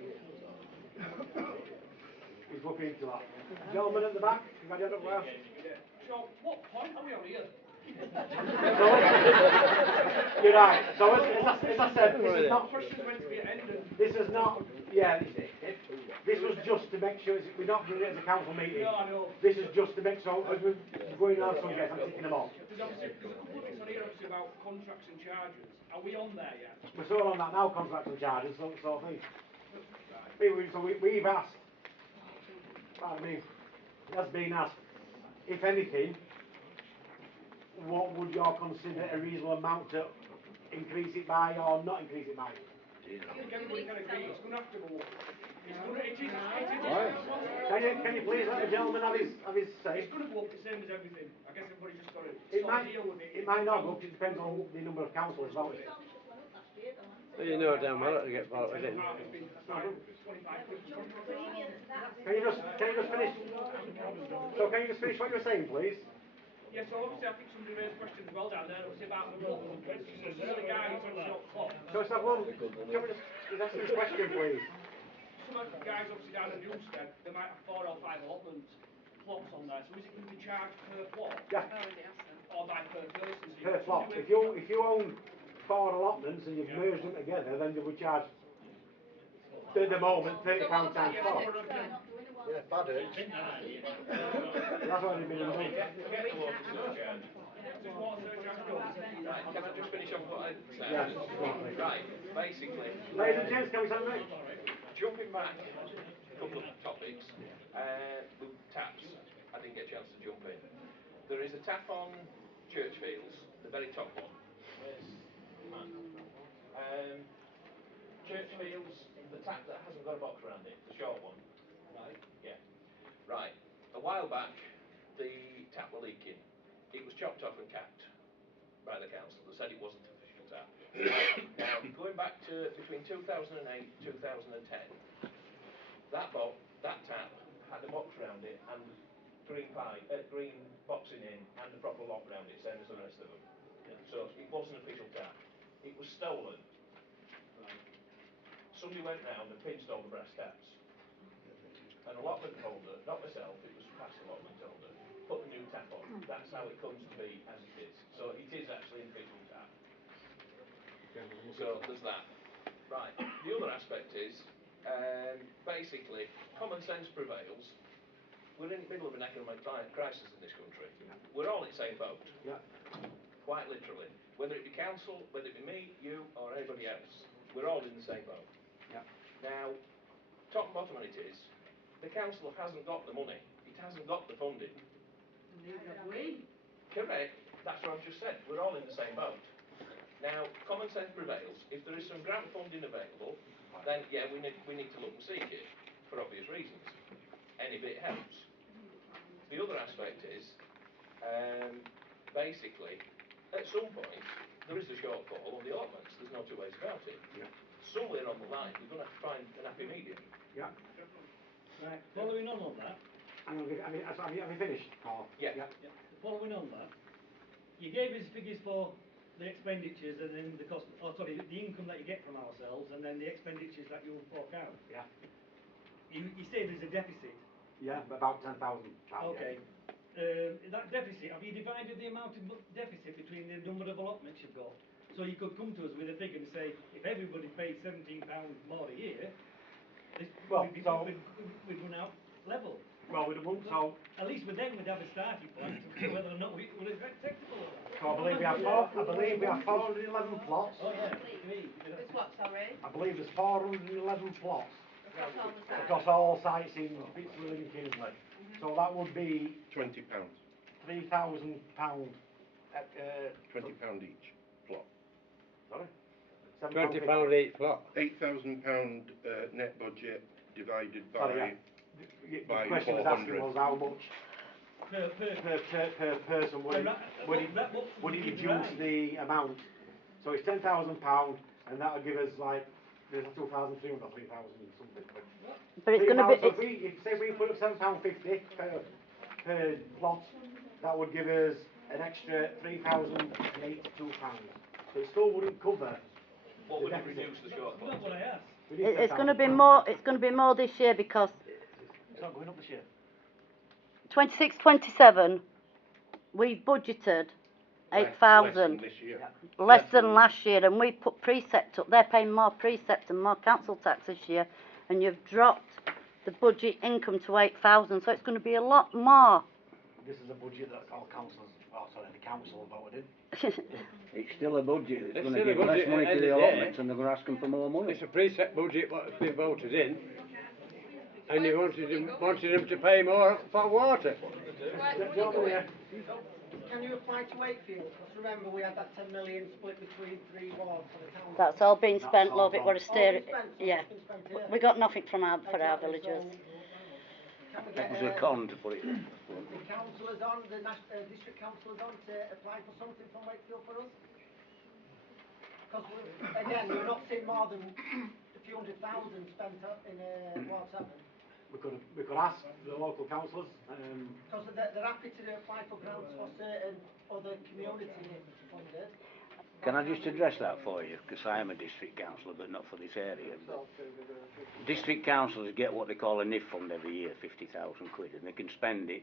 He's look into that. Gentleman at the back, you got your hand up there? So, what point are we on here? You're right. So as I said, this is not. Questions meant to be at end and. This is not. Yeah. This was just to make sure we're not doing it as a council meeting. No, I know. This is just to make sure as we're going on subjects, I'm ticking them off. There's obviously a couple of bits on here obviously about contracts and charges. Are we on there yet? We're still on that now, contracts and charges, sort of thing. So we've asked. Pardon me. It has been asked. If anything, what would you consider a reasonable amount to increase it by or not increase it by? Everybody can agree it's going to have to go up. Can you please let the gentleman have his say? It's going to go up the same as everything. I guess everybody's just got to deal with it. It might not go up, it depends on the number of councillors voting. Well, you know damn well it'll get voted in. Can you just finish? So can you just finish what you were saying, please? Yeah, so obviously I think somebody raised questions as well down there, obviously about the book. Some of the guys on short clock. So let's have one. Can we just ask this question, please? Some of the guys obviously down at Newstead, they might have 4 or 5 allotments plots on there. So is it going to be charged per plot? Yeah. Or by per person? So Per plot. If you own 4 allotments and you've merged them together, then they would charge at the moment £30 times 4. Yeah, bad it. That's what I've been doing. Right, can I just finish off what I said? Yes. Right, basically. Ladies and gents, can we send them? Jumping back a couple of topics. With taps, I didn't get a chance to jump in. There is a tap on Churchfields, the very top one. Where's man? Churchfields, the tap that hasn't got a box around it, the short one. Right? Yeah. Right. A while back, the tap were leaking. It was chopped off and capped by the council. They said it wasn't official tap. Now, going back to between 2008 and 2010, that tap had a box around it and green boxing in and a proper lock around it, same as the rest of them. Yeah. So it wasn't official tap. It was stolen. Right. Somebody went round and pinched all the brass taps. An allotment holder, not myself, it was past allotment holder, put the new tap on. That's how it comes to be as it is. So it is actually an official tap. So there's that. Right. The other aspect is, basically, common sense prevails. We're in the middle of an economic crisis in this country. We're all in the same boat. Yeah. Quite literally. Whether it be council, whether it be me, you, or anybody else, we're all in the same boat. Yeah. Now, top and bottom on it is, the council hasn't got the money. It hasn't got the funding. Neither have we. Correct. That's what I've just said. We're all in the same boat. Now, common sense prevails. If there is some grant funding available, then yeah, we need to look and seek it for obvious reasons. Any bit helps. The other aspect is, basically, at some point, there is a shortfall on the allotments. There's no two ways about it. Yeah. Somewhere on the line, we're going to have to find an happy medium. Yeah. Right, following on that. Have you finished, Carl? Yeah. Following on that, you gave us figures for the expenditures and then the cost, the income that you get from ourselves and then the expenditures that you'll fork out. Yeah. You say there's a deficit. Yeah, about £10,000. Okay. That deficit, have you divided the amount of deficit between the number of allotments you've got? So you could come to us with a figure and say, if everybody pays £17 more a year, we'd run out level. Well, we'd want so. At least we'd have a starting point to see whether or not we would have acceptable or not. So I believe we have 411 plots. Oh yeah, agree. It's what, sorry? I believe there's 411 plots. Across all the sites? Across all sites in Fitzwilliam and Kingsley. So that would be £20. £3,000. £20 each plot. Sorry? £20 each plot. £8,000 net budget divided by Sorry, the question 400. was asking was how much per person would it reduce the amount. So it's £10,000 and that would give us like there's 2,300 or 3,000 something. But it's going to be. So if we put up £7.50 per plot, that would give us an extra £3,082. So it still wouldn't cover. What would it reduce the shortfall? That's what I asked. It's going to be more. It's going to be more this year because It's not going up this year. 26, 27, we've budgeted 8,000. Less than last year, and we put precept up. They're paying more precept and more council tax this year, and you've dropped the budget income to 8,000, so it's going to be a lot more. This is a budget that all councillors, the council voted in. It's still a budget. It's going to give less money to the allotments, and they're going to ask them for more money. It's a preset budget what has been voted in, and you wanted them to pay more for water. Can you apply to Wakefield? Because remember we had that 10 million split between 3 wards for the town. That's all been spent, love. It was a steer. Yeah, here. we got nothing from for our villagers. That was a con to put it. The councillors on, the district councillors on to apply for something from Wakefield for us? Because again, we're not seeing more than a few hundred thousand spent in Ward 7. We could ask the local councillors. Because they're happy to apply for grants for certain other community funded. Can I just address that for you? Because I am a district councillor, but not for this area. District councillors get what they call a NIF fund every year, 50,000 quid, and they can spend it.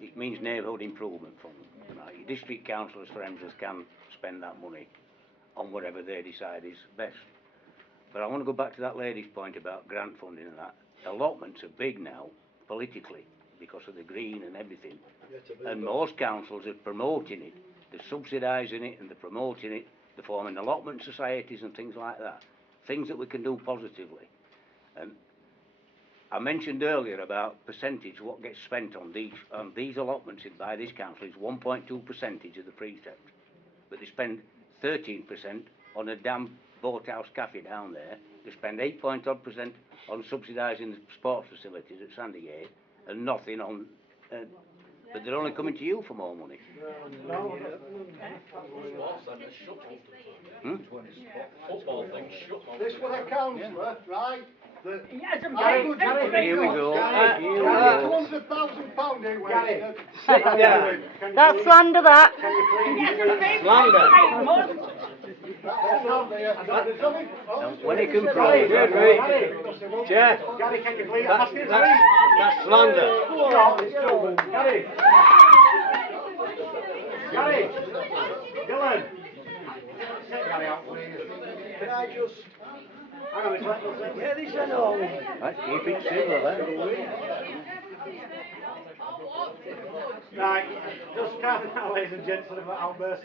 It means neighbourhood improvement fund. Right? Your district councillors for Hemsworth can spend that money on whatever they decide is best. But I want to go back to that lady's point about grant funding and that. Allotments are big now, politically, because of the green and everything. And most councils are promoting it. They're subsidising it and they're promoting it. They're forming allotment societies and things like that. Things that we can do positively. And I mentioned earlier about percentage, what gets spent on these allotments by this council is 1.2% of the precept. But they spend 13% on a damn boathouse cafe down there. They spend 8.odd% on subsidising the sports facilities at Sandygate and nothing on... but they're only coming to you for more money. Football thing shut on. This was a councillor, right? Here we go. £200,000 he wasted. Sit down. That's slander, that. Slander. When he can prove it. Chair. Gary, can you please? That's slander. Gary. Gary. Dylan. Sit Gary out, please. Can I just... Hang on a minute. Yeah, this is all. Let's keep it civil, Right, just calm down, ladies and gents, sort of outburst.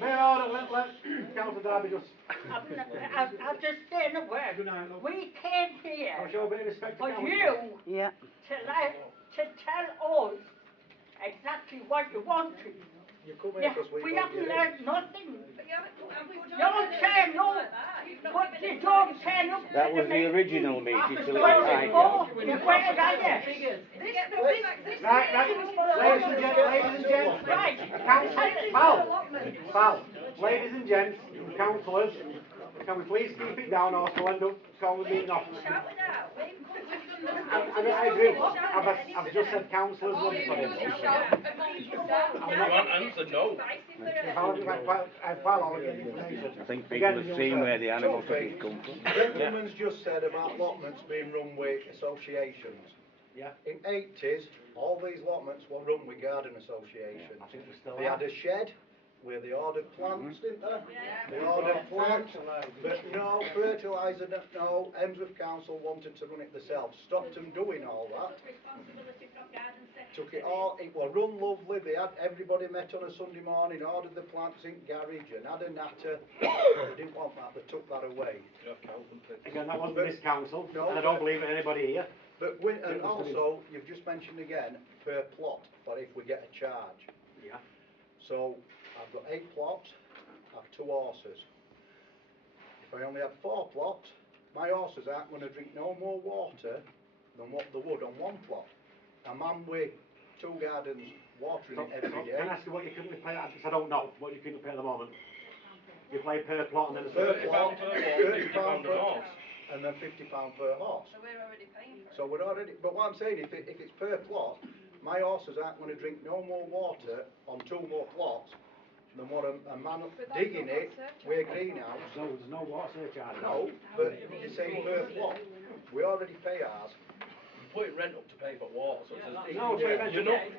Mayor order, let Councillor Darby just... I've just said a word. We came here show a bit of respect to for council. you to tell us exactly what you wanted. You come here because we haven't learned nothing. You don't turn up. But you don't turn up. That was the original meeting, so Where are it's you? Right, ladies and gents, Right. Pal, ladies and gents, councillors, can we please keep it down or we'll end up calling the meeting off? I agree. I've just said councillors. You want answer no. I've quite all the information. I think people have seen where the animal things come from. The gentleman's just said about allotments being run with associations. Yeah. In 80s, all these allotments were run with garden associations. I think they're still They had a shed where they ordered plants, didn't they? They ordered plants, but no fertiliser, no. Hemsworth Council wanted to run it themselves, stopped them doing all that. Took it all, it was run lovely, they had everybody met on a Sunday morning, ordered the plants in garage and had a natter. They didn't want that, they took that away. Again, that wasn't this council, No, and I don't believe in anybody here. But and also, you've just mentioned again, per plot, for if we get a charge. Yeah. So, I've got 8 plots, I have 2 horses. If I only had 4 plots, my horses aren't going to drink no more water than what they would on 1 plot. A man with 2 gardens watering it every day. Can I ask you what you currently pay? Because I don't know what you currently pay at the moment. You play per plot and then per plot, £30 per horse. and then £50 per horse. So we're already paying. So we're already, but what I'm saying, if it's per plot, my horses aren't going to drink no more water on 2 more plots than what a man digging it with a greenhouse. There's no water surcharge. No, but you're saying per plot. We already pay ours. You're putting rent up to pay for water, so it's No, sorry, man.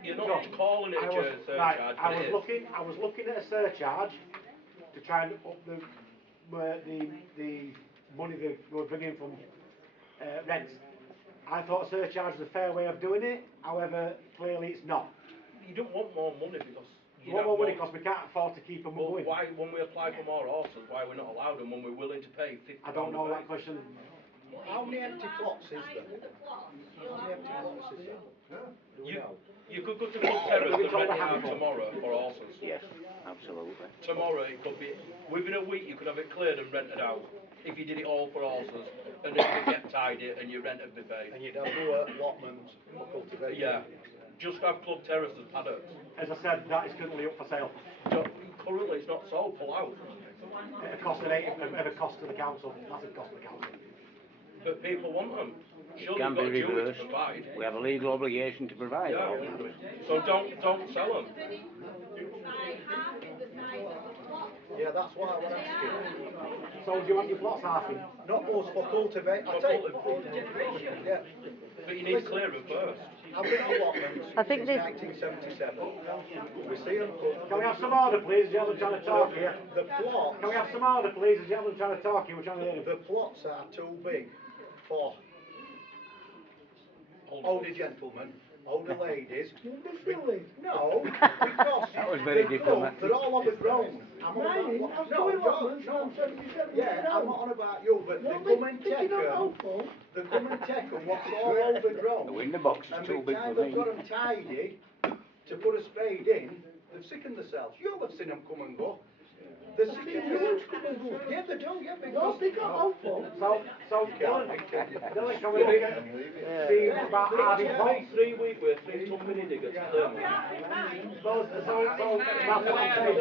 you're not calling it a surcharge, Right, but it is. I was looking at a surcharge to try and up the money that we're bringing from rent. I thought a surcharge was a fair way of doing it. However, clearly it's not. You don't want more money because We want more money because we can't afford to keep them going. Why, when we apply for more horses, why are we not allowed them when we're willing to pay £50? I don't know that question. How many empty plots is there? How many empty plots is there? Do we know? You could go to Club Terrace and rent it out tomorrow for horses. Yes, absolutely. Tomorrow it could be, within a week you could have it cleared and rented out. If you did it all for horses, and then you get tidy and your rent would be paid. And you'd have no allotment for cultivation. Yeah. Just have Club Terrace as paddocks. As I said, that is currently up for sale. So, currently it's not sold, pull out. At a cost of a cost to the council. That's a cost to the council. But people want them. It can be reversed. We have a legal obligation to provide all. So don't sell them. Yeah, that's why I was asking. So do you want your plots halving? Not us, for cultivate. For cultivation. Yeah. But you need to clear them first. I've been allotments I think since 1977. We see them. Can we have some order, please? The gentleman trying to talk here. The plots. Can we have some order, please? The gentleman trying to talk here. We're trying to hear him. The plots are too big for older gentlemen, older ladies. No, because That was very diplomatic. they're all overgrown. I'm on about yeah, I'm not on about you, but they come and take them. They come and take them what's all overgrown. The window box is And too by big the time for they've me. got them tidy to put a spade in, they've sickened themselves. You'll have seen them come and go. They're sickened themselves. Yeah, they do, yeah, because they got hopeful. So Dylan, can we look at see about having plots? 3 week with 3 ton mini diggers. So that's what I'm saying.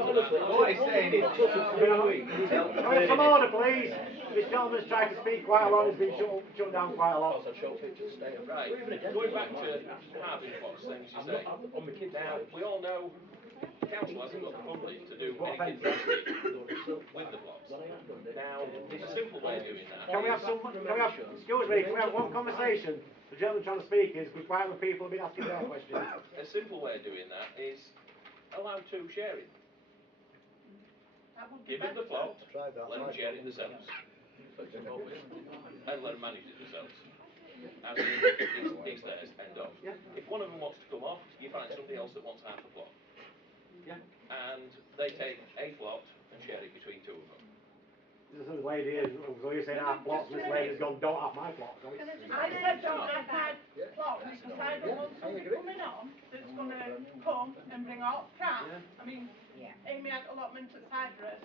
What he's saying is just 3 weeks. Can we have some order, please? This gentleman's tried to speak quite a lot. He's been shut down quite a lot. Right, going back to halving plots, things you say. Now, we all know the council hasn't got the funding to do anything drastic with the plots. Now, there's a simple way of doing that. Excuse me, can we have one conversation? The gentleman trying to speak is be quiet when people have been asking their questions. A simple way of doing that is allow 2 sharing. Give them the plot, let them share it themselves. And let them manage it themselves. As it's theirs, end of. If one of them wants to come off, you find somebody else that wants half a plot. And they take a plot and share it between 2 of them. This is a lady here, so you're saying half plots, this lady's gone, don't have my plot. I said don't have my plot because I don't want somebody coming on that's going to come and bring out crap. I mean, Amy had allotment at Cyprus,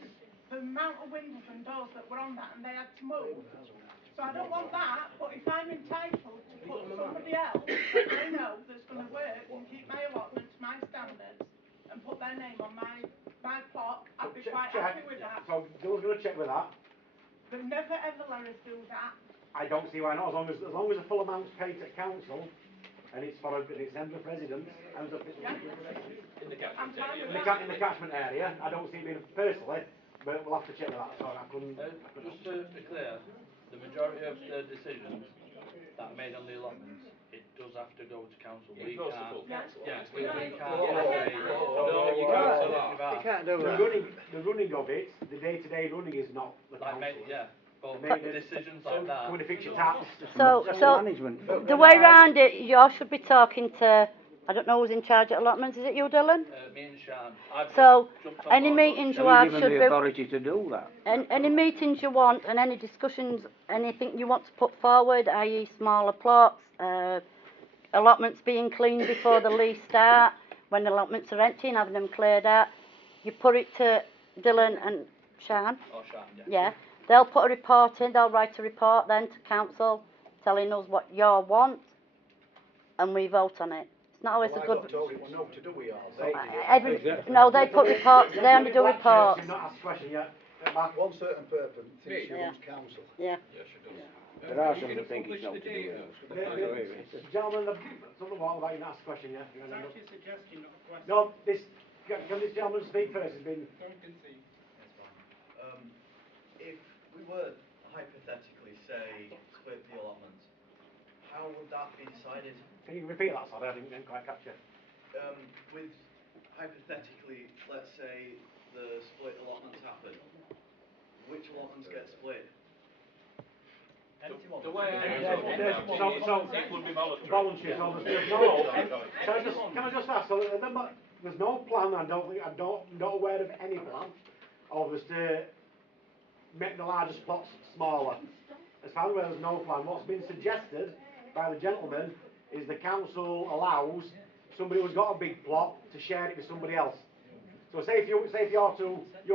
the amount of windows and doors that were on that and they had to move. So I don't want that, but if I'm entitled to put somebody else that I know that's going to work and keep my allotment to my standards and put their name on my plot, I'd be quite happy with that. So Dylan's going to check with that. But never ever let us do that. I don't see why not, as long as the full amount's paid to council, and it's for it's Hemsworth residents, in the catchment area, I don't see it being personally, but we'll have to check with that. So I couldn't. Just to be clear, the majority of the decisions that are made on the allotments, it does have to go to council. It goes to full council. Yeah, we can't say, no, you can't say that. You can't do that. The running of it, the day-to-day running is not the council. Yeah, but decisions like that. Coming to fix your taps. So the way round it, you should be talking to, I don't know who's in charge of allotments, is it you, Dylan? Me and Shan. So, any meetings you have should be... the authority to do that. Any meetings you want and any discussions, anything you want to put forward, i.e. smaller plots, allotments being cleaned before the lease start, when the allotments are empty and having them cleared out, you put it to Dylan and Shan. Or Shan, Yeah. They'll put a report in, they'll write a report then to council telling us what you want and we vote on it. It's not always a good... No, they put reports, they only do reports. One certain person thinks she wants council. Yeah. There are some that think it's not to do with Gentlemen, something about you not ask a question, yeah? It's actually a suggestion, not a question. No, this Can this gentleman speak first? He's been... If we were hypothetically, say, split the allotment, how would that be decided? Can you repeat that, sorry, I didn't quite catch it. With, hypothetically, let's say the split allotments happen, which allotments get split? The way I it would be voluntary. Voluntary, so there's no... Can I just ask, so there's no plan, I'm not aware of any plan, of us to make the largest plots smaller. As far as there's no plan, what's been suggested by the gentleman is the council allows somebody who's got a big plot to share it with somebody else. So say if you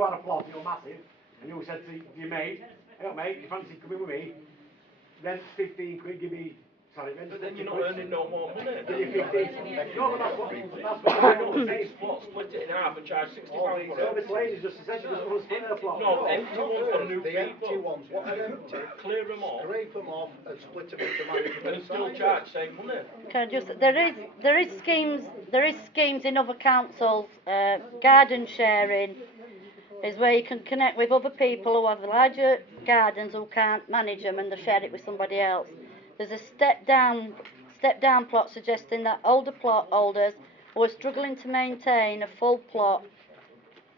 had a plot, you're massive, and you said to your mate, hey mate, you fancy coming with me? Rent's 15 quid, give me... Sorry, rent's but then you're not quid. earning no more money. Give you 15. No, but that's what split it in half and charge £60 for it. So this lady just said she just wants to split her plot. No, empty ones for new the people. Empty ones, what are empty? Clear them off. Scrape them off and split them into management. And still charge same money. Can I just, there is schemes in other councils, garden sharing is where you can connect with other people who have larger gardens who can't manage them and they share it with somebody else. There's a step down plot suggesting that older plot holders who are struggling to maintain a full plot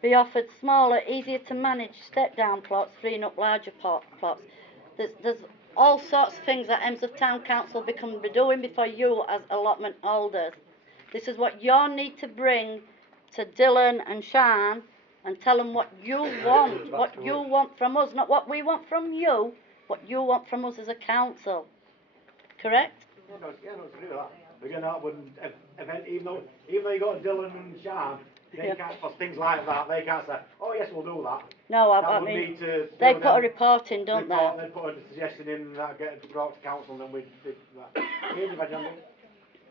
be offered smaller, easier to manage step down plots, freeing up larger plots. There's all sorts of things that Hemsworth Town Council can be doing before you as allotment holders. This is what you need to bring to Dylan and Sean and tell them what you want from us, not what we want from you, what you want from us as a council. Correct? Yeah, no, agree with that. Again, that wouldn't, even though you got Dylan and Sean, they can't, for things like that, they can't say, oh yes, we'll do that. No, I mean, they put a report in, don't they? They put a suggestion in and that get it brought to council and then we did that.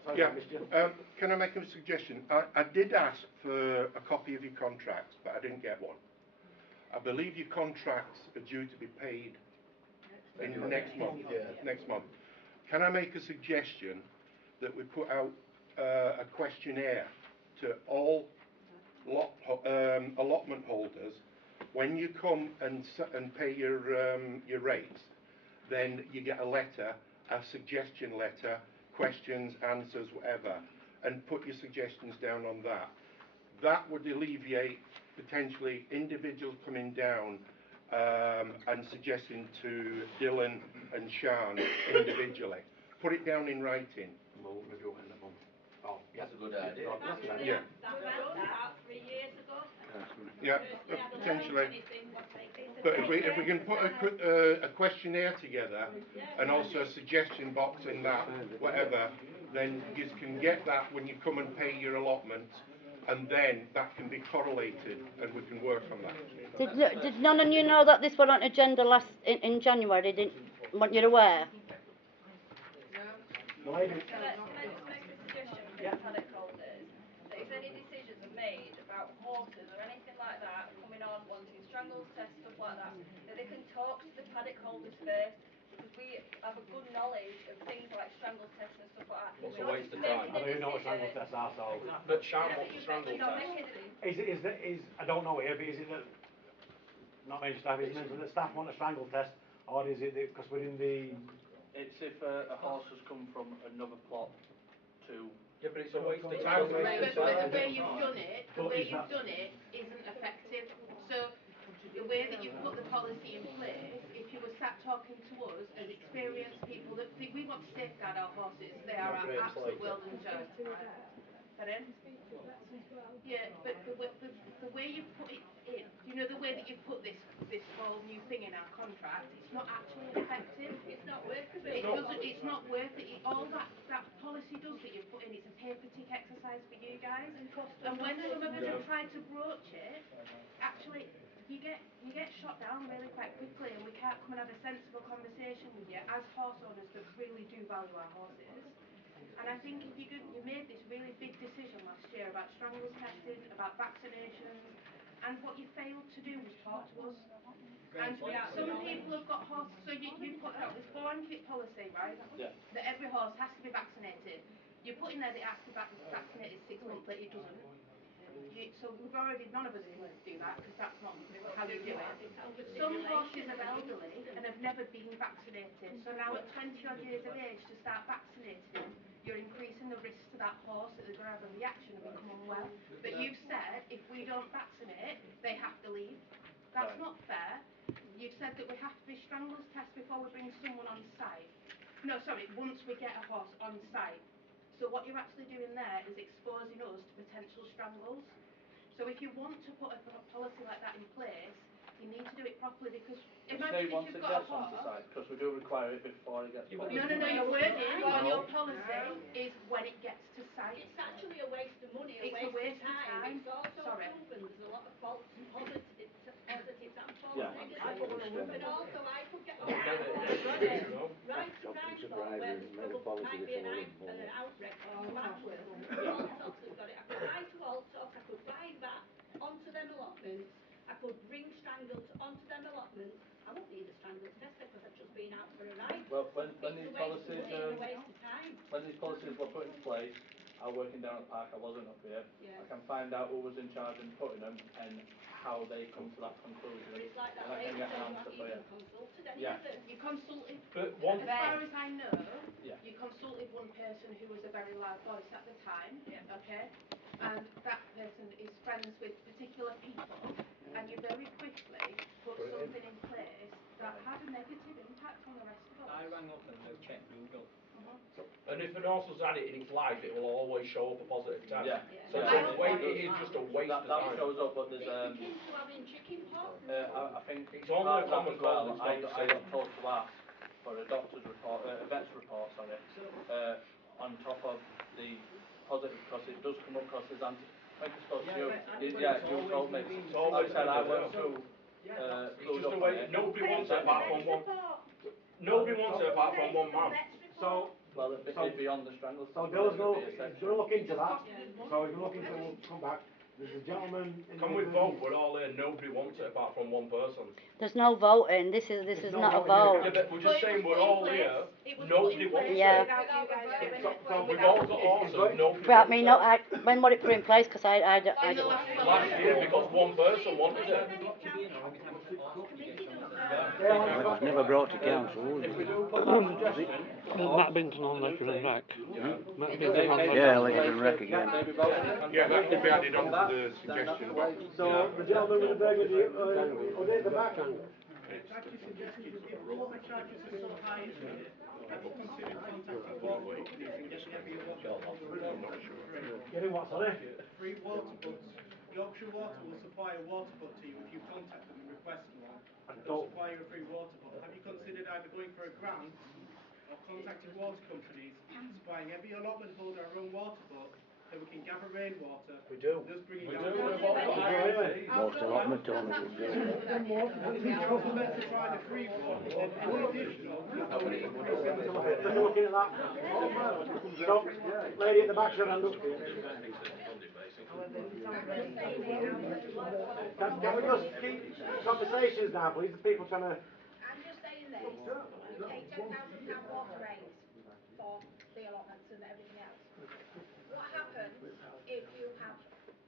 Sorry, yeah, can I make a suggestion? I did ask for a copy of your contracts, but I didn't get one. I believe your contracts are due to be paid in the next month. Next month. Can I make a suggestion that we put out a questionnaire to all allotment holders when you come and pay your rates? Then you get a letter, a suggestion letter, questions, answers, whatever, and put your suggestions down on that. That would alleviate potentially individuals coming down and suggesting to Dylan and Sean individually. Put it down in writing. Oh, that's a good idea. Yeah. That was done about 3 years ago. Yeah, potentially. But if we can put a questionnaire together and also a suggestion box in that, whatever, then you can get that when you come and pay your allotment, and then that can be correlated and we can work on that. Did none of you know that this was on agenda in January? Didn't want you aware? Can I just make a suggestion for the paddock holders? That if any decisions are made about horses or anything like that, coming on, wanting strangles tests, stuff like that they can talk to the paddock holders first, because we have a good knowledge of things like strangles tests and stuff like that. What's a waste of time? I don't even know what strangles tests are, so... But Sean wants a strangle test. I don't know here, but is it that... Not major staff, is it that staff want a strangle test, or is it because we're in the... It's if a horse has come from another plot to... Yeah, but it's a waste of time. But the way you've done it isn't effective. So the way that you've put the policy in place, if you were sat talking to us as experienced people that think we want to safeguard our horses, they are our absolute world and joy. Pardon? Yeah, but the way you put it in, you know the way that you put this whole new thing in our contract, it's not actually effective. It's not worth it. It's not worth it. All that policy does that you put in, it's a paper tick exercise for you guys. And when some of us have tried to broach it, actually you get shot down really quite quickly, and we can't come and have a sensible conversation with you as horse owners that really do value our horses. And I think if you made this really big decision last year about strangles testing, about vaccinations, and what you failed to do was talk to us. And some people have got horses, so you put out this blanket policy, right? Yeah. That every horse has to be vaccinated. You put in there that it has to be vaccinated 6 months later, it doesn't. So we've already, none of us can do that because that's not how you do it. Some horses are elderly and have never been vaccinated. So now at 20 odd years of age to start vaccinating them, you're increasing the risk to that horse that they're going to have a reaction and become unwell. But you've said if we don't vaccinate, they have to leave. That's not fair. You've said that we have to be strangles test before we bring someone on site. No, sorry, once we get a horse on site. So what you're actually doing there is exposing us to potential strangles. So if you want to put a policy like that in place, you need to do it properly because imagine if you've got a horse. Because we do require it before it gets put on. No, your wording on your policy is when it gets to site. It's actually a waste of money, a waste of time. It's also proven there's a lot of false positives and false negatives. But also I could get on right to crime store where there's probably might be an outbreak or backwards. All sorts have got it. I could fly to all sorts, I could fly that onto them allotments, I could bring strangles onto them allotments. I won't need a strangles test because I've just been out for a ride. Well, when these policies were put into place, I was working down at the park, I wasn't up here. I can find out who was in charge in putting them and how they come to that conclusion. It's like that and I can lady get an said answer not for you. even consulted any Yeah. of them. You consulted, But one as far as I know, yeah. you consulted one person who was a very loud voice at the time, okay? And that person is friends with particular people, and you very quickly put something in place that had a negative impact on the rest of us. I rang up and they checked Google. And if an horse has had it in its life, it will always show up a positive test. Yeah. So it is just a waste of time. That shows up, but there's It's akin to having chicken pox. I think It's only a common as well. cold, I got told to ask for a doctor's report, a vet's report, sorry, on top of the positive, because it does come up because there's I think I spoke to you. You told me. I said I went through. It's just a way. Nobody wants it apart from one. Nobody wants it apart from one man. So, well, it'd be on the strangles. So Dylan's going to look into that. So he's going to look into it, we'll come back. There's a gentleman in Can we vote? We're all here. Nobody wants it apart from one person. There's no voting. This is not a vote. Yeah, but we're just saying we're all here. Nobody wants Yeah. it. We've all got horses. Nobody But I wants mean, it. when was it put in place? Because I Last year, because one person wanted it. It's never brought to council, was it? Matt Binton on Leicester and Rec. Matt Binton on Yeah, Leicester and Rec again. Yeah, that can be added on to the suggestion box. So the gentleman with the burgundy, at the back. It's actually suggested if water charges are so high at the minute, have you considered contacting water companies and getting every water bottle free? Getting what, sorry? Free water butts. Yorkshire Water will supply a water butt to you if you contact them and request one. They'll supply you a free water butt. Have you considered either going for a grant or contacting water companies, supplying every allotment holder our own water butt, so we can gather rainwater? We do. Just bring it We down. Most allotment owners will do it. Is it also better to try the free one than any additional? Looking at that. So, lady at the back, should I look? Can we just keep conversations now, please? The people trying to. I'm just saying this, you pay £10,000 water rates for the allotments and everything else. What happens if you have,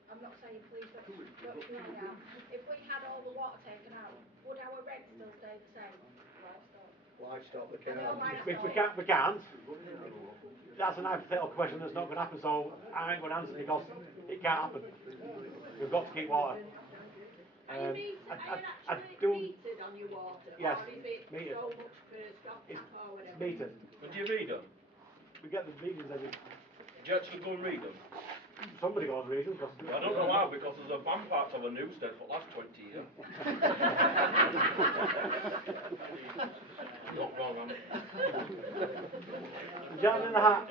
I'm not saying please don't get me wrong now, if we had all the water taken out, would our rates still stay the same? Livestock, we We can't. That's an hypothetical question that's not going to happen, so I ain't going to answer because it can't happen. We've got to keep water. Are you metered on your water? Yes, Or is it metered. so much per stop tap or whatever? Metered. Do you read them? We get the readings every. Do you actually go and read them? Somebody goes read them. I don't know how, because there's a van parked on a newstead for the last 20 years. Not wrong, am I? Gentleman in the hat.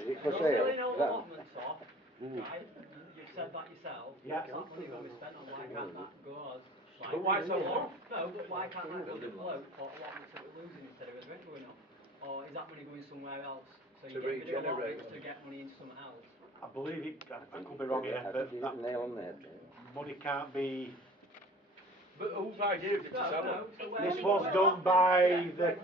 Is it for sale? Selling all allotments off, right? You've said that yourself. Yeah. That money going to be spent on why can't that go as like, But why sell them off? No, but why can't that go to float for allotments that we're losing instead of a rent going up? Or is that money going somewhere else? So you get rid of allotments to get money into something else? I believe it. I could be wrong here, but that nail on there. money can't be But whose idea is it to sell them? This was done by the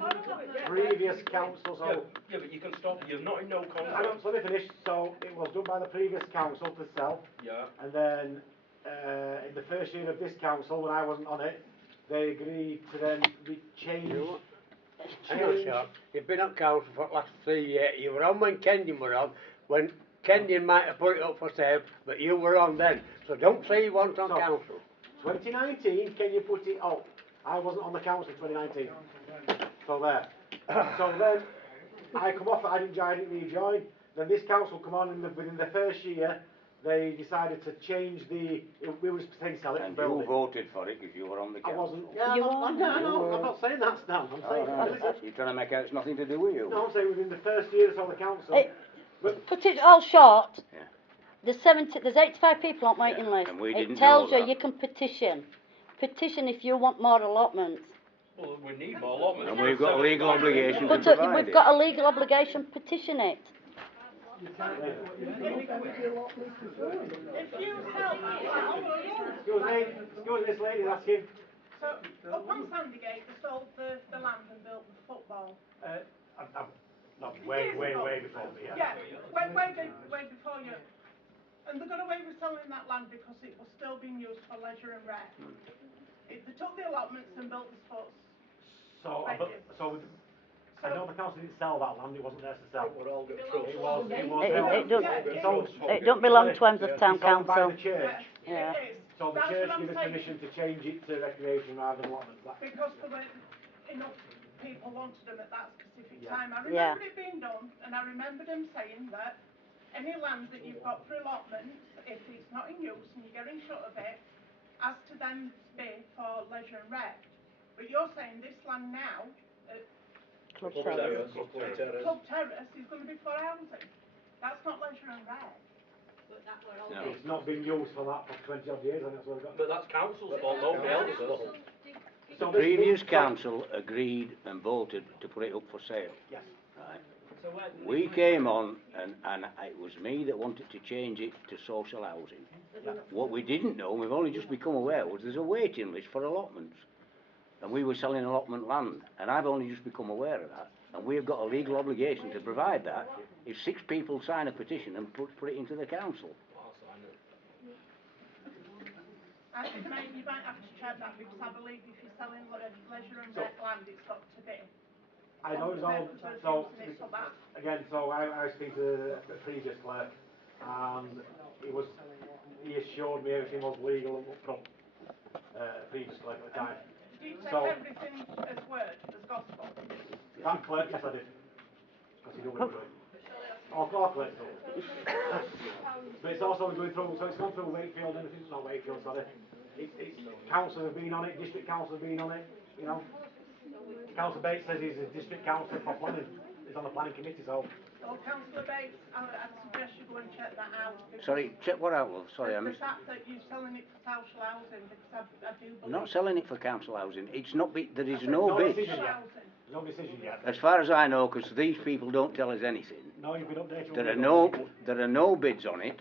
previous council, so... Yeah, but you can stop, you're not in no Hang on, contract. so let me finish. So it was done by the previous council to sell. Yeah. And then in the first year of this council, when I wasn't on it, they agreed to then change. Hang on, Sean. You've been at council for the last 3 years. You were on when Kenyon were on, when Kenyon might have put it up for sale, but you were on then. So don't say you weren't on council. 2019, can you put it up? I wasn't on the council in 2019. So there. So then I come off it, I didn't rejoin. Then this council come on, and within the first year, they decided to change we was saying sell it And build you it. voted for it because you were on the I council. wasn't. Yeah, I'm not saying that, Stan. I'm saying. You're trying to make out it's nothing to do with you. No, I'm saying within the first year of the council. Put it all short. Yeah. There's 85 people on waiting list. And we didn't It tells know you that. you can petition. Petition if you want more allotments. Well, we need more allotments. And we've got a legal obligation to But provide we've it. got a legal obligation, petition it. If you sell Excuse me, this lady's asking. So, up on Sandygate, they sold the land and built the football. Not way before me, yeah. Yeah, way before you. And they got away with selling that land because it was still being used for leisure and rec. They took the allotments and built the sports. I know the council didn't sell that land, it wasn't theirs to sell. It don't belong to Hemsworth Town Council. By the church. Yeah. So the church gave us permission to change it to recreation rather than allotments. Because there weren't enough people wanted them at that specific time. I Yeah. remember it being done, and I remember them saying that any land that you've got for allotments, if it's not in use and you're getting shut of it, has to then be for leisure and rec. But you're saying this land now, Club Terrace is going to be for housing. That's not leisure and rec. No. It's not been used for that for 20 odd years, and that's what we've got. But that's council's fault, nobody else's. The previous council agreed and voted to put it up for sale. Yes. Right. We came on and it was me that wanted to change it to social housing. What we didn't know, we've only just become aware, was there's a waiting list for allotments. And we were selling allotment land, and I've only just become aware of that. And we've got a legal obligation to provide that if 6 people sign a petition and put it into the council. I think you might have to check that because I believe if you're selling leisure and rec land, it's got to be. I know it's all, so I was speaking to the previous clerk, and he assured me everything was legal and up front, previous clerk at the time. Do you take everything as word, as gospel? That clerk, yes I did, because he knew what he was doing. All clerks do. But it's also going through, so it's gone through Wakefield, and it's not Wakefield, sorry. It's council have been on it, district council have been on it, you know. Councillor Bates says he's a district councillor for planning. He's on the planning committee, so. Well, Councillor Bates, I'd suggest you go and check that out. Sorry, check what out, love? Sorry, I The missed. fact that you're selling it for social housing, because I do believe. I'm not selling it for council housing. It's not there is no bids. No decision yet. As far as I know, because these people don't tell us anything. No, you've been updated. There are no bids on it.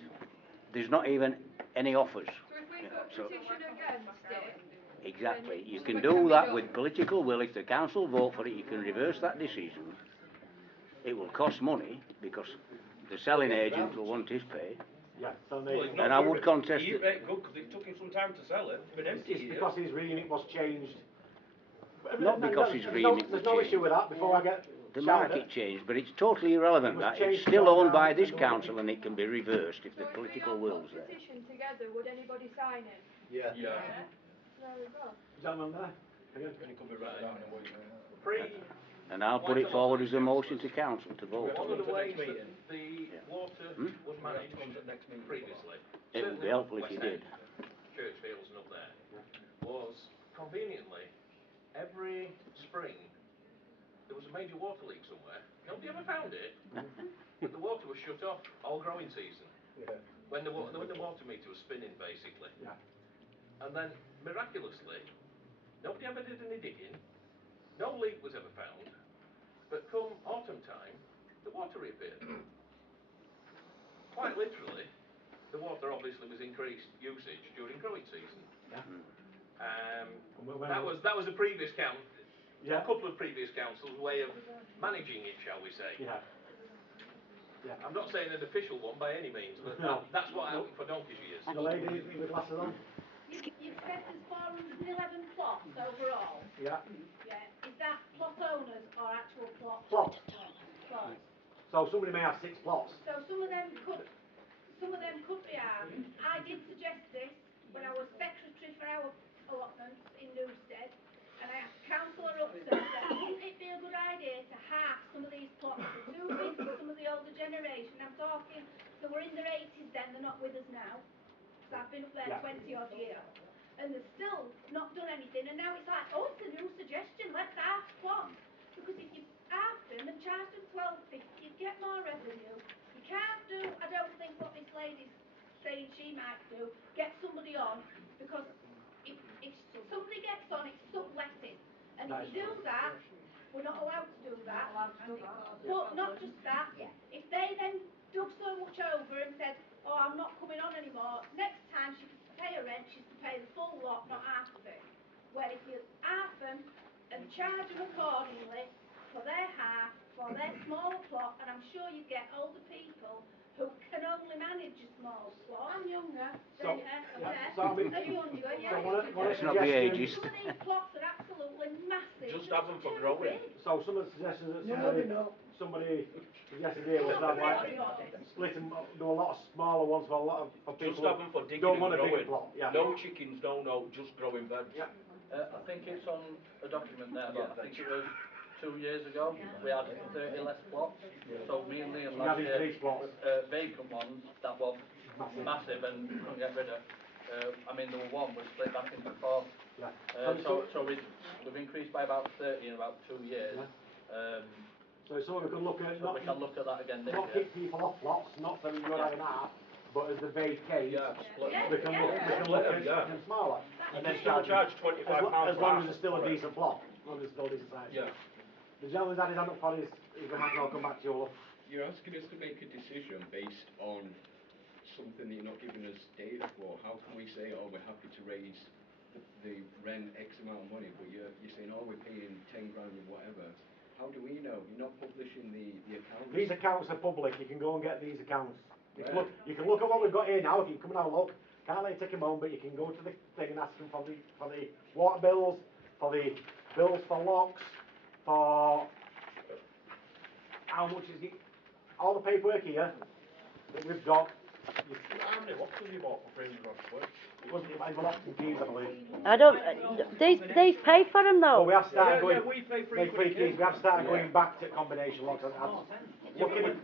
There's not even any offers. So if we put petition against it, Exactly. You can do that with political will. If the council vote for it, you can reverse that decision. It will cost money because the selling agent will want his pay. Yeah, and I would contest it. it. Good because it took him some time to sell it. It's been empty. It's because his remit was changed. Not because his remit was changed. There's no issue with that before I get. The market changed, but it's totally irrelevant. That it's still owned by this council, and it can be reversed if the political will's there. petition together, would anybody sign it? Yeah. There we go. Gentleman there. And I'll put it forward as a motion to council to vote One on of the ways it. that the water was managed previously, It would be helpful if you did. Church Fields and up there, was conveniently every spring there was a major water leak somewhere. Nobody ever found it, but the water was shut off all growing season. Yeah. When the water meter was spinning basically. Yeah. And then miraculously, nobody ever did any digging. No leak was ever found. But come autumn time, the water reappeared. Quite literally, the water obviously was increased usage during growing season. Yeah. That was a previous Yeah. a couple of previous councils' way of managing it, shall we say? Yeah. Yeah. I'm not saying an official one by any means, but No. that's what happened for donkey's years. The lady with glasses on. You've said there's 411 plots overall. Yeah. Yeah. Is that plot owners or actual plots? Plots. Plots. So somebody may have 6 plots. So some of them could be ours. I did suggest this when I was secretary for our allotments in Newstead, and I asked Councillor Upton, wouldn't it be a good idea to half some of these plots? They're too big for some of the older generation. I'm talking, they were in their 80s then, they're not with us now. So I've been up there 20 odd years. And they've still not done anything, and now it's like, oh, it's a new suggestion, let's half plots. Because if you half them and charge them £12.50, you'd get more revenue. You can't do, I don't think, what this lady's saying she might do, get somebody on, because if somebody gets on, it's subletting. And if you do that, we're not allowed to do that. But not just that, if they then dug so much over and said, oh, I'm not coming on anymore, next time she could pay her rent, she's to pay the full lot, not half of it. Where if you half them and charge them accordingly for their half, for their smaller plot, and I'm sure you get older people who can only manage a small plot. I'm younger. So, yeah. so I mean, Are you younger? Yeah. Let's not be ageist. Some of these plots are absolutely massive. Just have them for growing. So some of the suggestions that somebody suggested here was that like split them, do a lot of smaller ones for a lot of people. Just have them for digging don't and want a growing. big plot. Yeah. No chickens, no, just growing veg. Yeah. I think it's on a document there, but I think it was 2 years ago, we had 30 less plots. So me and Liam last year, vacant ones that were massive and couldn't get rid of. I mean, there were one we split back into 4. Yeah. So we've increased by about 30 in about 2 years. So it's something we can look at. So we can look at that again this not year. kick people off plots, not so you're having half, but as the vacate, we can look at them smaller. And then charge £25 as long as it's still a decent plot. As long as it's still a decent size. Yeah. The gentleman's had his hand up for his imagine I'll come back to you. You're asking us to make a decision based on something that you're not giving us data for. How can we say, oh, we're happy to raise the rent X amount of money, but you're saying, oh, we're paying 10 grand or whatever. How do we know? You're not publishing the accounts. These accounts are public. You can go and get these accounts. You can look at what we've got here now. If you come and have a look, can't let you take a moment, but you can go to the thing and ask them for the water bills, for the bills for locks, for how much is it, all the paperwork here that we've got. How many locks have you bought for £300? It wasn't even locks and keys, I believe. I don't. These pay for them though. Well, we have started going. we pay They pay keys. We have started going back to combination locks. Looking at.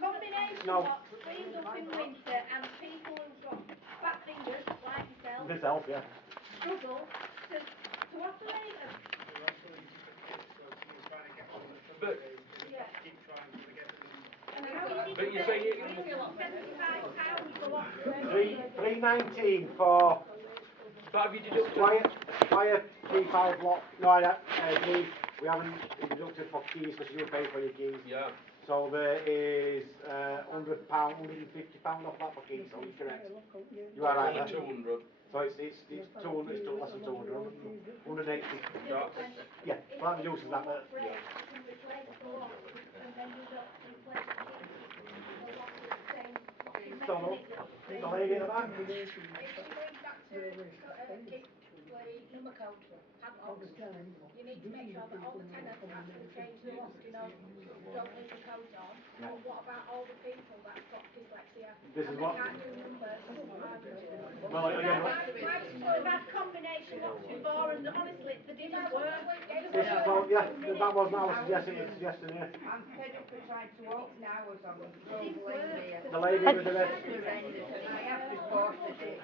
Combination locks cleaned up in winter, and people who've got fat fingers like Myself, yeah. struggle to operate them. But And you say £3.19 for but have you deducted Squire 3.5 lock. No, keys. We haven't deducted for keys because you pay for your keys. Yeah. So there is £100, £150 off that for keys. So you're correct. You are right. Only 200. So it's 200. It's less than 200. 180. Yeah. Well, that reduces that. So, the lady at the back. Number code, padlocks, you need to make sure that all the tenants actually change the locks, don't leave the codes on. But what about all the people that's got dyslexia and they can't do numbers? Well, again, We've had combination locks before and honestly they didn't work. that wasn't our suggestion, it was a suggestion here. I'm fed up with trying to open hours on Grove Lane here. The lady with the red. I have reported it,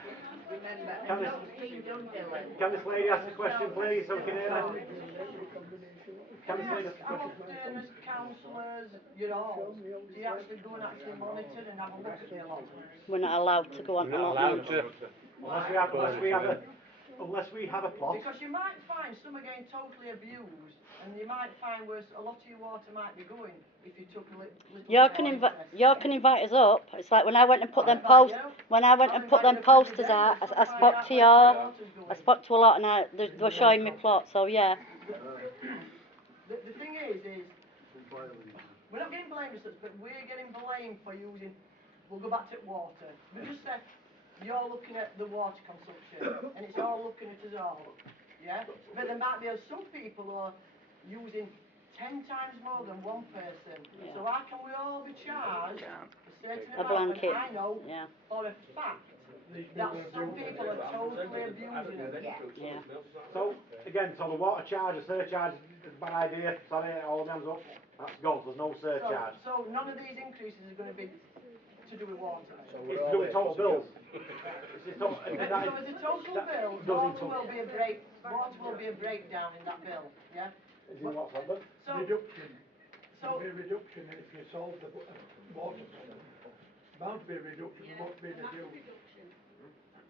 remember, and nothing's been done, Dylan. Can this lady ask a question, please, so we can hear her? Can this lady ask a question? Allotment, councillors, you're all. Do you actually go and actually monitor and have a look at the allotment? We're not allowed to go on We're not allowed to. Unless we have unless we have a plot. Because you might find some are getting totally abused, and you might find where a lot of your water might be going if you took a little You bit can more invite. interest. You can invite us up. It's like when I went and put them I'll invite posts. you. When I went I'll and put invite them you every posters day, out, let's I find spoke out to where you. the water's I going. spoke to a lot, and they were showing me plots. So yeah. The thing is we're not getting blamed as such, but we're getting blamed for using. We'll go back to water. We just said you're looking at the water consumption, and it's all looking at us all. Yeah, but there might be some people who are using 10 times more than one person. Yeah. So how can we all be charged a certain A amount? blanket. And I know Yeah. for a fact that some people are totally abusing it. Yeah. So, again, so the water charge, the surcharge is a bad idea. Sorry, all hands up. That's gone, there's no surcharge. So none of these increases are going to be to do with water. It's to do with total bills. It's total, So as a total bill, water will be a breakdown in that bill, yeah? Is in what number? So, Reduction. So, There'll be a reduction if you solve the water problem. Bound to be a reduction, won't be reduced.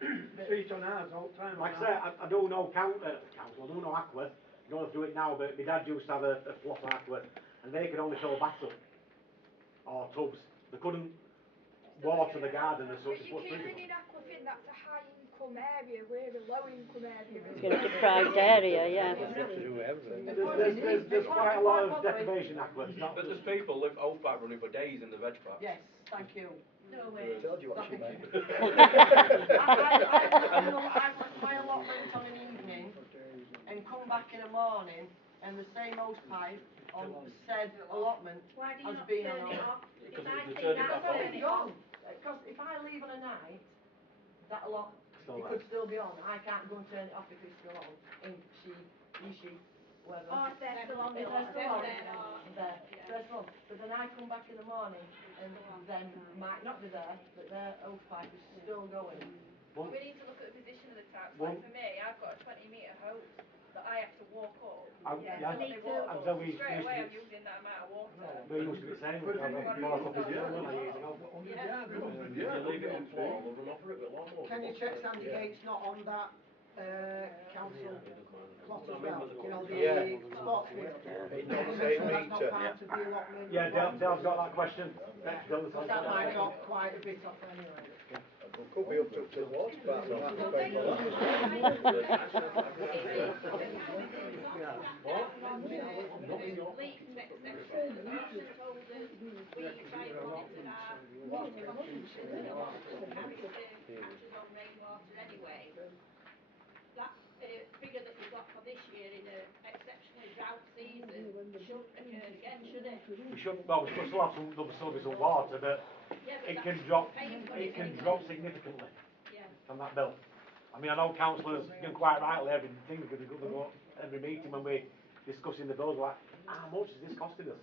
You see it on ours all the time. Like I say, I do know council, I do know Aqua. You don't have to do it now, but my dad used to have a plot of Aqua, and they could only fill baths up, or tubs. They couldn't water the garden as such. But you keep ringing Aquafin, that's a high income area, we're a low income area. It's a deprived area, yeah. There's quite a lot of deprivation Aqua. But there's people live off back running for days in the veg patch. yes, thank you. No way. Told you what she meant. I've left my allotment on an evening and come back in the morning and the same hose pipe on said allotment Why do you has not been turn on. it off? Because If I it's think turning that's back on. turn it off. Because if I leave on a night, that allot, Still it there. could still be on. I can't go and turn it off if it's still on. And she, whoever. Or if they're still on, If they're still on, there or there. They're still on. But then I come back in the morning and them might not be there, but their hose pipe is still going. We need to look at the position of the taps. Like for me, I've got a 20-metre hose that I have to walk up. Yeah, And me they too. walk And up. so we Straight used away, to I'm using that amount of water. we used to be saying, we have a plot up his hill years ago. If you leave it on floor, they'll run over it with lawnmowers. Can you check Sandy Gate's not on that council plot as well? You know, the sports field. It's not the Make same sure that's not meter. part of the allotment. Yeah, Dale's got that question. Because that might drop quite a bit off anyway. Could be up to the water bath, don't have to pay for that. Leaks, etc. Marcia told us we try and monitor our water consumption and a lot of them carry catches on rainwater anyway. That figure that we got for this year in an exceptionally drought season shouldn't occur again, should it? We should, well, we should still have some, there'll still be some water, but Yeah, but it that's can drop, paying for it can anyway. drop significantly Yeah. from that bill. I mean, I know councillors, you know, quite rightly, every thing, because they go every meeting when we're discussing the bills, like, how much is this costing us?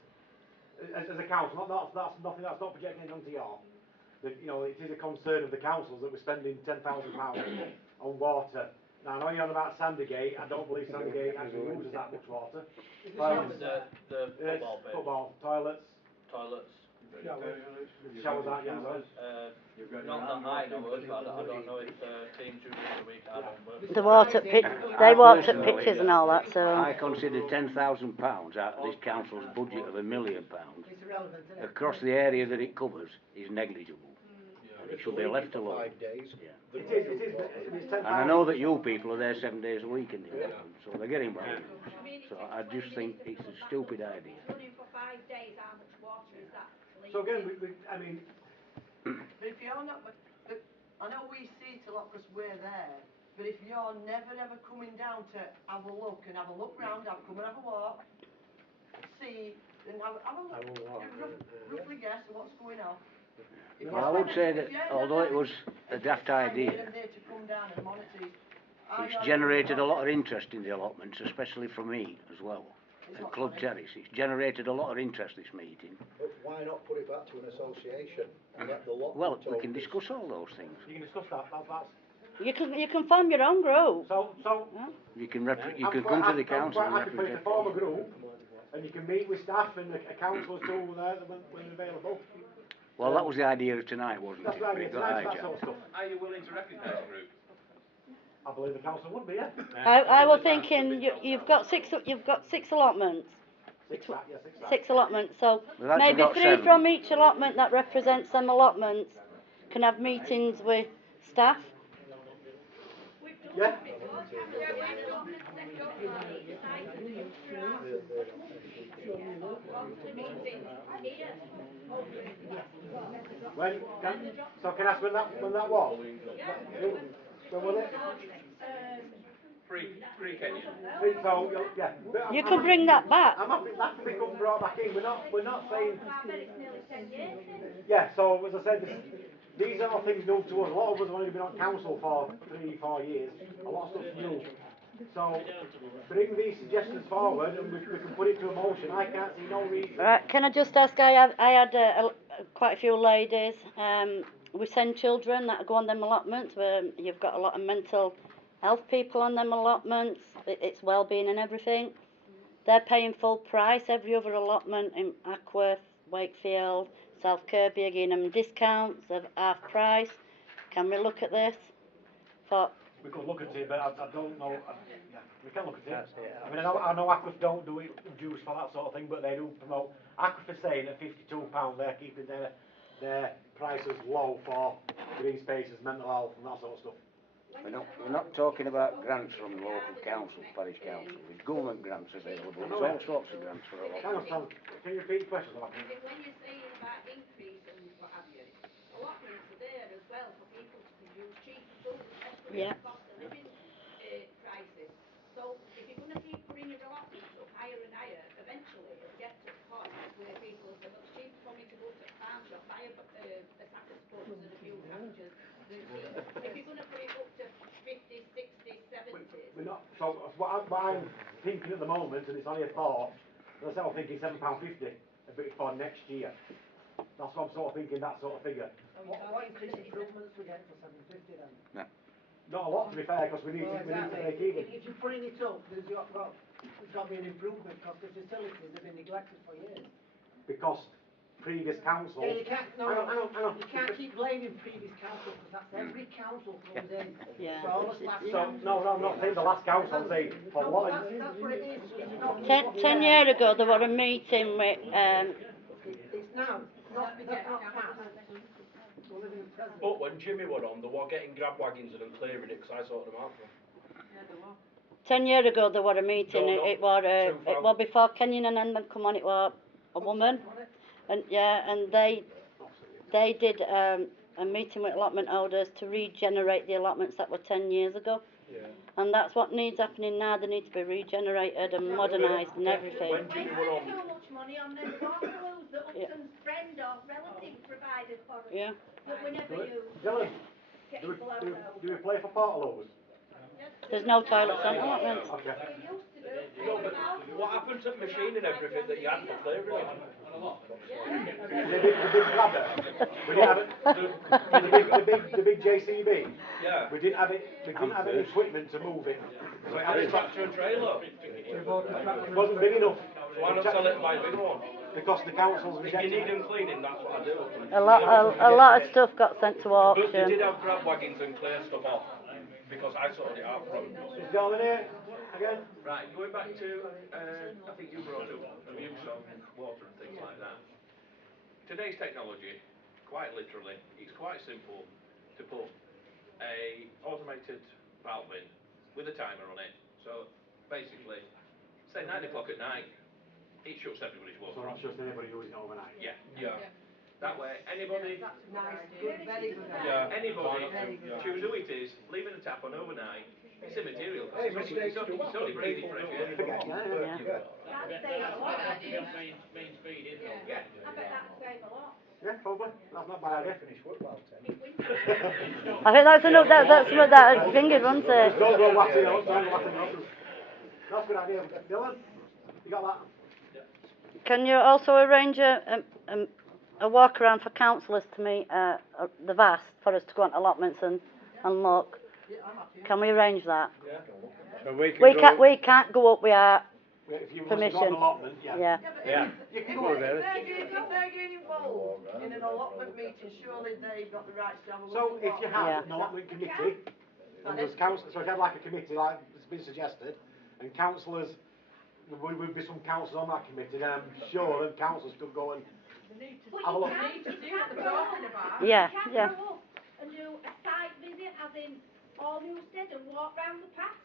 As a council, that's nothing, that's not projecting onto your, you know, it is a concern of the councils that we're spending £10,000 on water. Now, I know you're on about Sandygate. I don't believe Sandygate actually uses that much water. Toilets, The football pitch. football, toilets, Toilets. showers out, yeah. Not that I know of, I don't know if teams who do the week, I don't work. The water pitch, they walked at pitches and all that, so. I consider £10,000 out of this council's budget of £1 million It's irrelevant, isn't it? across the area that it covers is negligible. And it should be left alone. 5 days. Yeah. It is, it's 10,000. And I know that you people are there 7 days a week in the allotment, so they're getting value. So I just think it's a stupid idea. Running for 5 days, how much water is that? So again, I mean, But if you're not, but I know we see it a lot because we're there, but if you're never ever coming down to have a look round, come and have a walk, see, and have a look, roughly guess what's going on. Well, I would say that although it was a daft idea, it's generated a lot of interest in the allotments, especially for me as well. At Club Terrace, it's generated a lot of interest this meeting. But why not put it back to an association and let the lot? Well, we can discuss all those things. you can discuss that. That's You can form your own group. so. You can come to the council and I'm quite happy for you to represent. form a group, and you can meet with staff and the councillors too there when available. Well, that was the idea of tonight, wasn't That's it? the But idea it got tonight, that hijacked. sort of stuff. Are you willing to recognise a group? I believe the council would be, yeah. I was thinking you've got six allotments. Six sites. Six allotments, so We've actually maybe got 3 7. from each allotment that represents them allotments can have meetings with staff. Yeah. So can I ask when that was? When was it? Pre-Kenyan. So yeah. You can bring that back. I'm happy that can become brought back in. We're not saying. Yeah. So as I said, these are all things new to us. A lot of us have only been on council for 3-4 years. A lot of stuff's new. So bring these suggestions forward and we can put it to a motion. I can't see no reason. Right, can I just ask, I had quite a few ladies, we send children that go on them allotments, where you've got a lot of mental health people on them allotments, it's well-being and everything. They're paying full price, every other allotment in Ackworth, Wakefield, South Kirby are giving them discounts of half price. Can we look at this? We could look at it, but I don't know. Yeah, we can look at it. I mean, I know Ackworth don't do it juice for that sort of thing, but they do promote. Ackworth are saying at £52 they're keeping their prices low for green spaces, mental health, and that sort of stuff. We're not talking about grants from local council, parish council. There's government grants available. There's all sorts of grants for a lot. Hang on, Sam. Can you repeat the question? When you're saying about increase and what have you, allotments are there as well for people to produce cheaper food, especially at cost of living prices. So if you're going to keep putting your allotments up higher and higher, eventually it'll get to a point where people will say, well, it's cheaper for me to go to a farm shop, buy a sack of spuds and a few cabbages. If you're going to put it up to 50, 60, 70. We're not. So what I'm thinking at the moment, and it's only a thought. As I said, I'm thinking £7.50 a bit for next year. That's what I'm sort of thinking. That sort of figure. And what increase improvements we get for £7.50 then? No. Not a lot, to be fair, because we need to make even. If you're putting it up, there's got to be an improvement because the facilities have been neglected for years. Because previous councils. Yeah, you can't. No, hang on. You can't keep blaming previous councils because that's every council comes in. Yeah. So all this last No, I'm not saying the last council. I'm saying for what. That's what it is. It's not. 10 years ago there was a meeting with It's now. Not past. But when Jimmy were on, they were getting grab wagons and clearing it because I sorted them out for them. 10 years ago there was a meeting, No, it was before Kenyon and them come on, it was a woman, and they did a meeting with allotment holders to regenerate the allotments that were 10 years ago. Yeah. And that's what needs happening now, they need to be regenerated and modernised and everything. When Jimmy were on, So much money on them bungalows that Upton's friend or relative provided for us. Yeah. That we never use. Dylan, Get do blown out. we play for Portaloos? There's no toilets on allotments. Okay. no, but what happened to the machine and everything that you had for clearing it? The big grabber. We didn't have it. The big JCB. Yeah. We didn't have it. We didn't have any equipment to move it. So it had to Tractor and trailer. It wasn't big enough. So why not sell it and buy a bigger one? Because the council's If you rejected need them cleaning, that's what I do. A lot of stuff got sent to But they auction. did have grab wagons and clear stuff off because I sorted it out for them. Is Dylan here again? Right, going back to, I think you brought up abuse of water and things like that. Today's technology, quite literally, it's quite simple to put a automated valve in with a timer on it. So basically, say 9 o'clock at night, it shuts everybody's water So off. that's just anybody using it overnight. Yeah. That way, anybody, Nice, good, very good. anybody, choose who it is, leaving the tap on overnight, it's immaterial. Hey, It's only breathing fresh air. Main speed, isn't it? Yeah. I bet that'd save a lot. Yeah, probably. That's not bad idea. Finish football, I think that's enough, that's what that fingered, wasn't it? Don't go watching up, don't go watching up. That's a good idea. Dylan, you got that? Can you also arrange a walk around for councillors to meet the VAS for us to go on allotments and look? Can we arrange that? So we can't go up without If you permission. want to go on allotment, Yeah. Yeah. You can Well, go there. If they're getting involved in an allotment meeting, surely they've got the rights to have a look So at if you what- have an allotment committee, and there's council, so if you have like a committee like it's been suggested, and councillors, there would be some councillors on that committee, then I'm sure that councillors could go and have a look. Yeah, You yeah. can't go up and do a site visit, as in all Newstead, and walk round the path.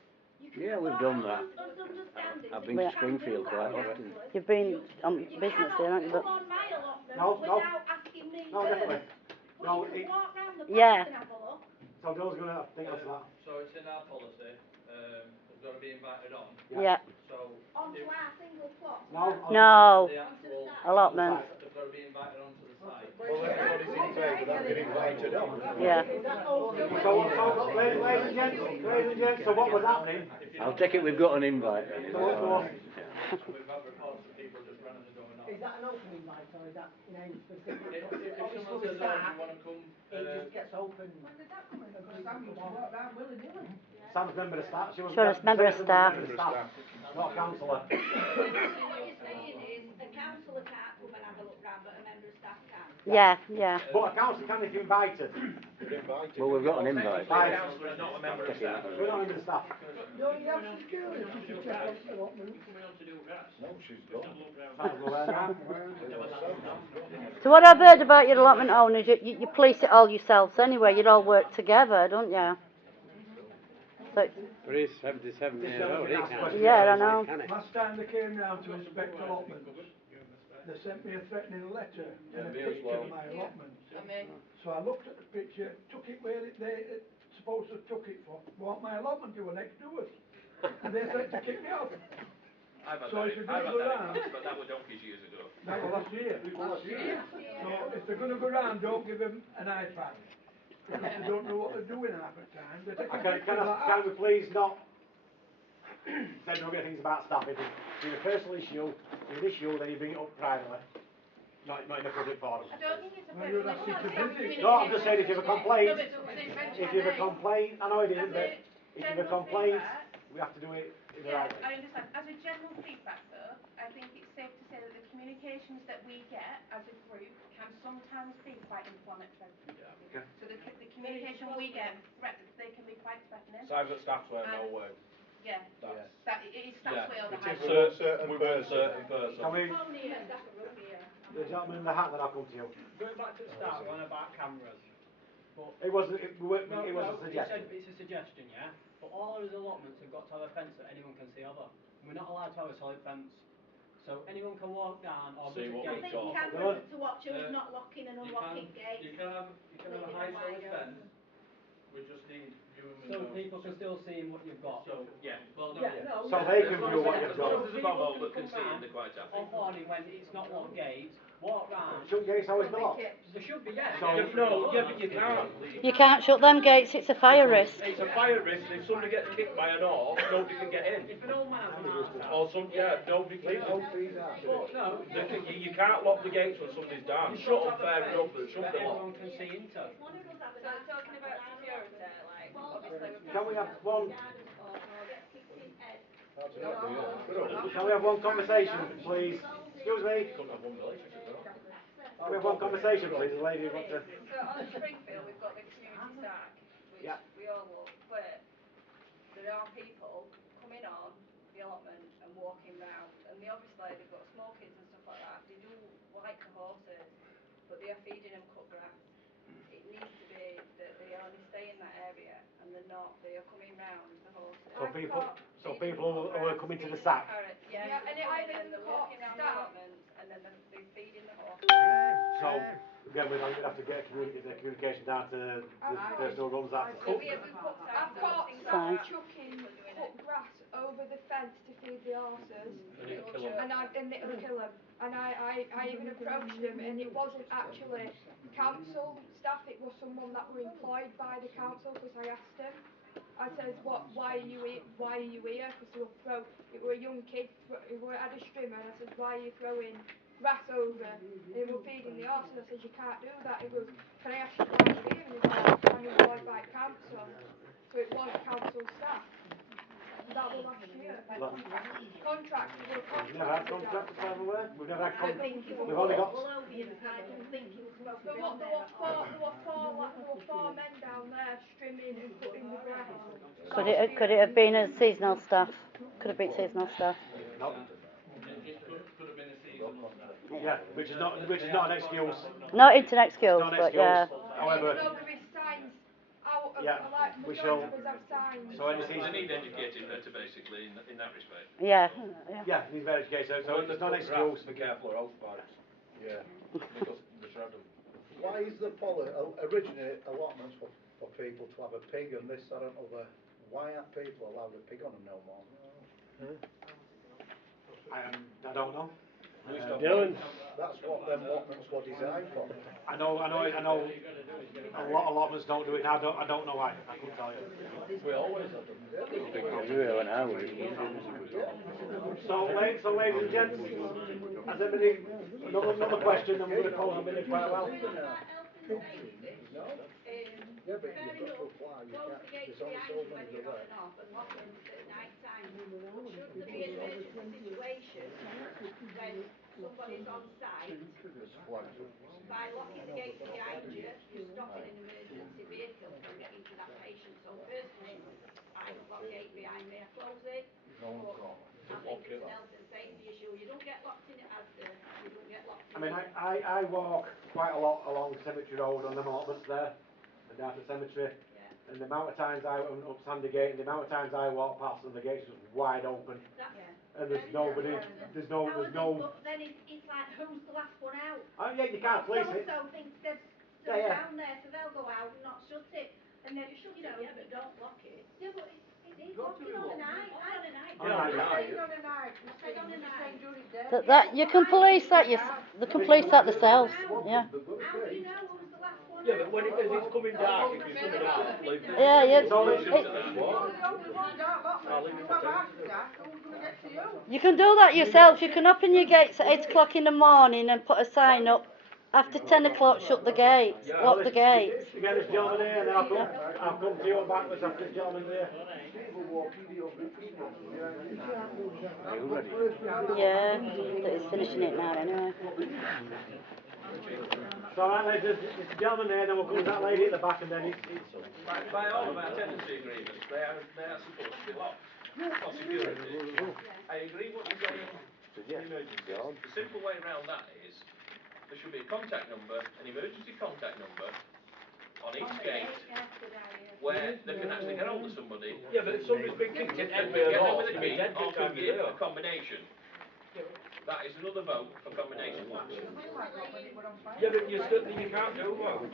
Yeah, we've done that. I've been to Springfield quite often. You've been on business here, haven't you? But Come on my allotment No, without asking me no, first. definitely. But No, you can walk round the path Yeah. and have a look. So Bill's going to think that's that. So it's in our policy, they've got to be invited on. Yeah. So Onto our single plot. No. the actual Allotment. they've got to be invited onto the site. Well, everybody's in favour of that being invited on. Yeah. So ladies and gents, so what was happening? I'll take it we've got an invite. We've had reports of people just running the door and Is that an open invite or is that named specific? If Obviously someone the says, oh, start, do you want to come, it just gets open. When did that come in? Because Sam used to walk around willy-nilly. Sam's member of staff. She was Sure, it's member of staff. Not a councillor. What you're saying is, a councillor can't come and have a look round, but a member of staff can. Yeah, yeah. But a councillor can if you're invited. Well, we've got an invite. Technically, the councillor is not a member of staff. We're not member of staff. No, you have to school it to check out allotments. No, she's gone. So what I've heard about your allotment owners, you police it all yourselves anyway. You all work together, don't you? So But he's 77 years old, he can't. yeah, I know. Last time they came round to inspect allotments, they sent me a threatening letter and a picture of my allotment. So I looked at the picture, took it where they supposed to took it for. Want my allotment, they were next to us. And they threatened to kick me off. I've had So that, if you're I've gonna had go that in round, past, but that was donkeys years ago. that was last year. So if they're going to go round, don't give them an iPad. Because they don't know what they're doing half the time. They take Can we please not say negative things about staff? If it's a personal issue, an issue, then you bring it up privately. Not in a public forum. I don't think it's a Well, you're personal asking issue. to visit. No, I'm just saying if you have a complaint, No, but it's mentioned if you have a there. complaint, I know it isn't, As but a if you have a general complaint, feedback, we have to do it in the yeah, right way. I understand. As a general feedback though, I think it's safe to say that the communications that we get as a group can sometimes be quite inflammatory. Okay. So the communication we get, they can be quite threatening. Private staff's way, no way. Yeah, That's, that it is staff's way over It high. is with a certain we want person. certain person. Can we, Phone here, staff a room here. the gentleman in the hat, then I'll come to you. Going back to the start, we're on about cameras. But It was a suggestion. it's a suggestion, yeah? But all those allotments have got to have a fence that anyone can see over. We're not allowed to have a solid fence. So anyone can walk down or See go to what I gates. think cameras to watch us not locking and unlocking gates. You can have a high solid fence, we just need viewing So windows. people can still see what you've got. So, yeah, well, no. So they can view what you've As long got. as there's a bobble that can see in, they're quite happy. On morning when it's not locked gates, walk round. Shouldn't gates always be locked? There should be, yeah. So- No, yeah, but you can't. You can't shut them gates. It's a fire risk. It's a fire risk, and if somebody gets kicked by an horse, nobody can get in. If an old man has an outside. Or some, yeah, nobody can. No, You can't lock the gates when somebody's down. Shut them fair enough, but it shouldn't be everyone locked. can see into. So talking about security, like obviously we've Can we have one? That's an idea. Can we have one conversation, please? Excuse me. Couldn't have one relationship, no. Can we have one conversation, please? The lady who wants to. So on Springfield, we've got the community stack, which we all love, but there are people coming on the allotment and walking round, and they've got small kids and stuff like that. They do like the horses, but they are feeding them cut grass. It needs to be that they only stay in that area, and they are coming round the horses. So people who are coming to the sack. Yeah, and it and either they're caught walking around the staff. allotment, and then they're feeding the horses. So again, we'd have to get the communication down to the person who runs that. I've caught staff chucking cut grass over the fence to feed the horses, and it'll kill them. And I even approached them, and it wasn't actually council staff, it was someone that were employed by the council, because I asked him. I says, why are you here? Because it were a young kid who had a strimmer, and I says, why are you throwing grass over? And they were feeding the horses. I says, you can't do that. He goes, can I ask you why you're here? And he goes, I'm employed by council. So it was council staff. That was last year. Look. Contract. We're We've never had contracts to travel where? We've never had contracts. We've only got... There were four men down there trimming and cutting the grass. Could it have been a seasonal staff? Could have been seasonal staff. No. It could have been a seasonal staff. Yeah, which is not an excuse. Not into an excuse, It's not an but excuse. yeah. However, No, there is signs out of, yeah, like, we majority shall. of us have signs. So any They season. need educating better, basically, in that respect. Yeah. Yeah, he's very educated, so it's not an excuse. Be careful or else pipes. Yeah. Because they shred them. Why is the originally allotments for people to have a pig and this, that and other? Why aren't people allowed a pig on them no more? I don't know. Dylan. That's what them allotments were designed for. I know. A lot of allotments don't do it now. I don't know why. I couldn't tell you. We always have them. So ladies and gents, has anybody another question? I'm going to close a minute quite well. Yeah, but you've got to apply. You Close can't. the gates There's only behind so you when many you're there. on and off and lock them at night time. Should there be an emergency situation when somebody's on site, by locking the gates behind you, you're stopping an emergency vehicle from getting to that patient. So personally, I don't lock the gate behind me, I close it. But I think it's an health and safety issue. You don't get locked in at Asda, you don't get locked in. I mean, I walk quite a lot along Cemetery Road on them allotments there, and down to the cemetery. And the amount of times up Sandygate, and the amount of times I walk past and the gate's just wide open. And there's nobody, there's no. But then it's like, who's the last one out? Oh yeah, you can't police it. So thinks there's Yeah. down there, so they'll go out and not shut it. And then, you know. Yeah, but don't lock it. Yeah, but it is locking on a night. On a night. On a night. On a night. On a night. That you can police that. They can police that themselves. Yeah. How do you know who's the last one Yeah, out? but as it's coming dark, if you're coming out, leave the Yeah, yeah. You're the only one dark allotment. You have after dark, who's going to get to you? You can do that yourself. You can open your gates at 8 o'clock in the morning and put a sign up. After 10 o'clock, shut the gates. Lock the gates. You get this gentleman here, and then I'll come to you backwards after this gentleman here. Yeah, it's finishing it now anyway. So alright ladies, it's the gentleman there, then we'll come to that lady at the back, and then it's By all of our tenancy agreements, they are supposed to be locked for security. I agree what you're saying. The simple way around that is there should be a contact number, an emergency contact number on each gate where they can actually get hold of somebody. Yeah, but if somebody's been kicked in and every get them door, with a it's key dead or time can give of a combination. That is another vote for combination match. Yeah, but you can't do that.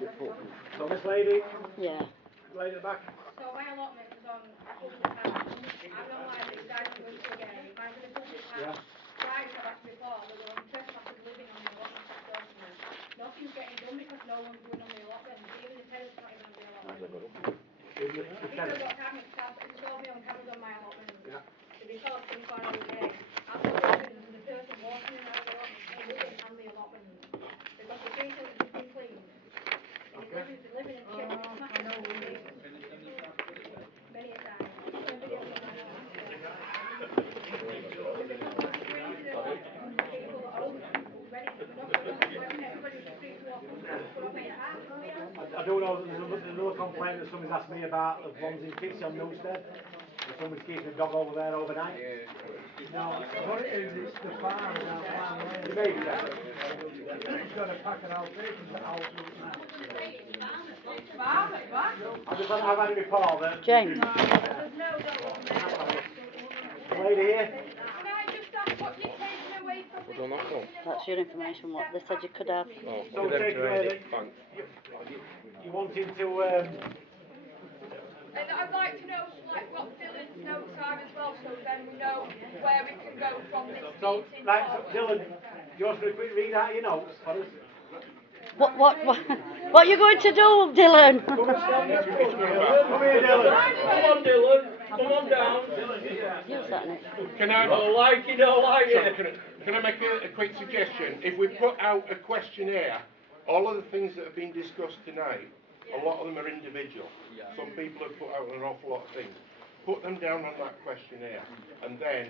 So this lady, yeah. Lady at the back. So my allotment is on public house. I'm not like this, I don't go to a game. I'm in a public house. Friday I've asked before, there were trespassers living on the allotment next door to me. Nothing's getting done because no one's going on the allotment. Even the tenants not even on the allotment. Even I've got cameras, it's all me on cameras on my allotment. They've been called 24 hours a day. I've got evidence of the person walking in and out of the allotment, living on the allotment. They've got the green filters have been cleaned. And he's living in shit, smashing all the things. Many a time. Some videos on my own. People at home, ready to knock on the door, everybody's free to walk up my house. I do know that there's another complaint that somebody's asked me about, of ones in Fitzy on Newstead. Somebody's keeping a dog over there overnight. No, what it is, it's the farm down Farm Lane. You may be there. It's got a pack of alpacas at house with that. I've had a report that... James. Lady here. Can I just ask what you're taking away from this? That's your information, what they said you could have. So take away that you wanted to... And I'd like to know like what Dylan's notes are as well, so then we know where we can go from this meeting. Right, so Dylan, do you want to quickly read out your notes for us? What are you going to do, Dylan? Come here, Dylan. Come on, Dylan. Come on down. Use that, Nick. Can I, like it, don't like it. Can I make a quick suggestion? If we put out a questionnaire, all of the things that have been discussed tonight, a lot of them are individual. Some people have put out an awful lot of things. put them down on that questionnaire, and then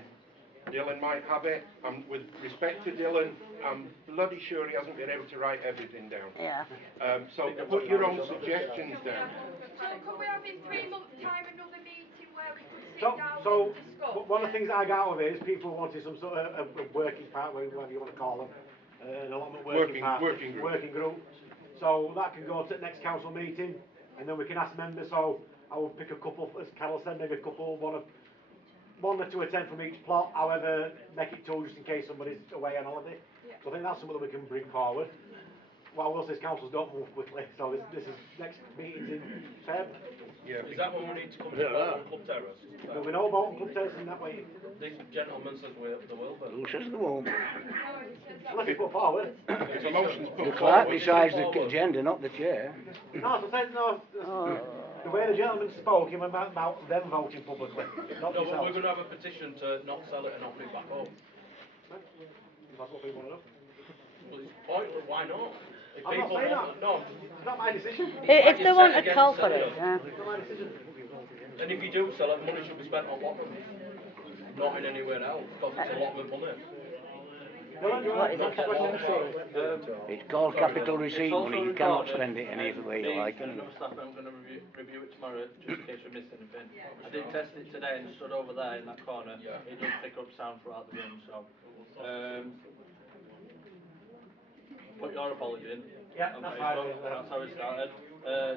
Dylan might have it. With respect to Dylan, I'm bloody sure he hasn't been able to write everything down. Yeah. So put your own suggestions down. So could we have in 3 months' time another meeting where we could sit So, down so and discuss? one of the things I got out of it is people wanted some sort of a working part, whatever you want to call them, an allotment working group. So that can go to the next council meeting, and then we can ask members. So I will pick a couple, as Carol said, maybe a couple, one or two attend from each plot. However, make it two just in case somebody's away on holiday. Yeah. So I think that's something that we can bring forward. What I will say is councils don't move quickly, so this is next meeting's in Feb. Yeah. Is that when we need to come to Club Terrace? Well, we know about Club Terrace in that way. This gentleman says there will be. Who says there won't be? Unless you put forward. If a motion's put The forward. clerk decides the agenda, not the chair. No, so says no. The way the gentleman spoke, he went about them voting publicly, not No, but yourselves. we're going to have a petition to not sell it and offer it back up. That's what we want to do. Well, it's pointless. Why not? If I'm not saying that. No. It's not my decision. If they want a against call for selling it, yeah. It's not my decision. And if you do sell it, money should be spent on allotment, not in anywhere else, because it's allotment money. What is it? It's called capital receipt money, you cannot spend it any other way you like. Another staff member going to review it tomorrow, just in case we missed anything. I did test it today and stood over there in that corner. It does pick up sound throughout the room, so. Put your apology in. Yeah, that's fine. That's how it started.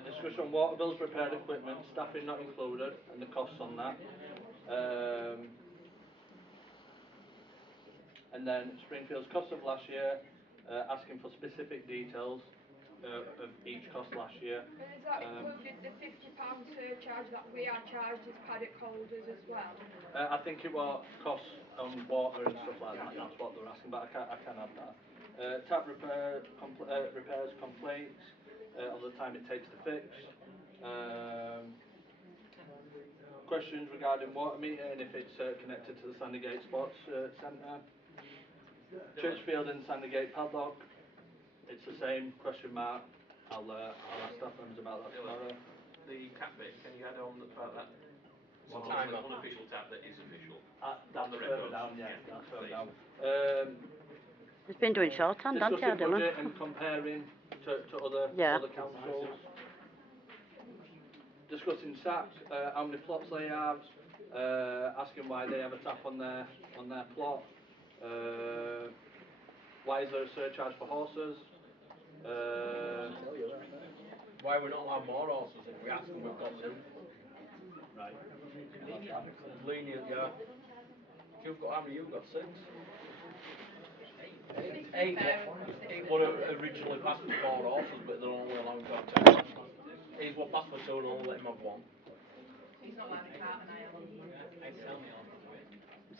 Discussion on water bills, repaired equipment, staffing not included, and the costs on that. And then Springfield's cost of last year, asking for specific details of each cost last year. And is that included the £50 surcharge that we are charged as paddock holders as well? I think it was costs on water and stuff like that. That's what they're asking, but I can add that. Tap repairs, complaints of the time it takes to fix. Questions regarding water meter and if it's connected to the Sandygate Sports Centre. Churchfield and Sandygate padlock. It's the same question mark. I'll ask staff members about that tomorrow. The cap bit, can you add on about that? What So time? the unofficial tap that is official. That's the further records. down, yeah, that's further down. He's been doing shorthand, hasn't he, Discussing Dylan? budget and comparing to other councils. Discussing SAP, how many plots they have, asking why they have a tap on their plot. Why is there a surcharge for horses? Why we're not allowed more horses if we ask them we've got two. Right. Lenient, yeah. You've got, how many you've got? 6? Eight were originally passed for 4 horses, but they're only allowed to have 10. He's one passed for 2 and only let him have 1. He's not allowed a cart and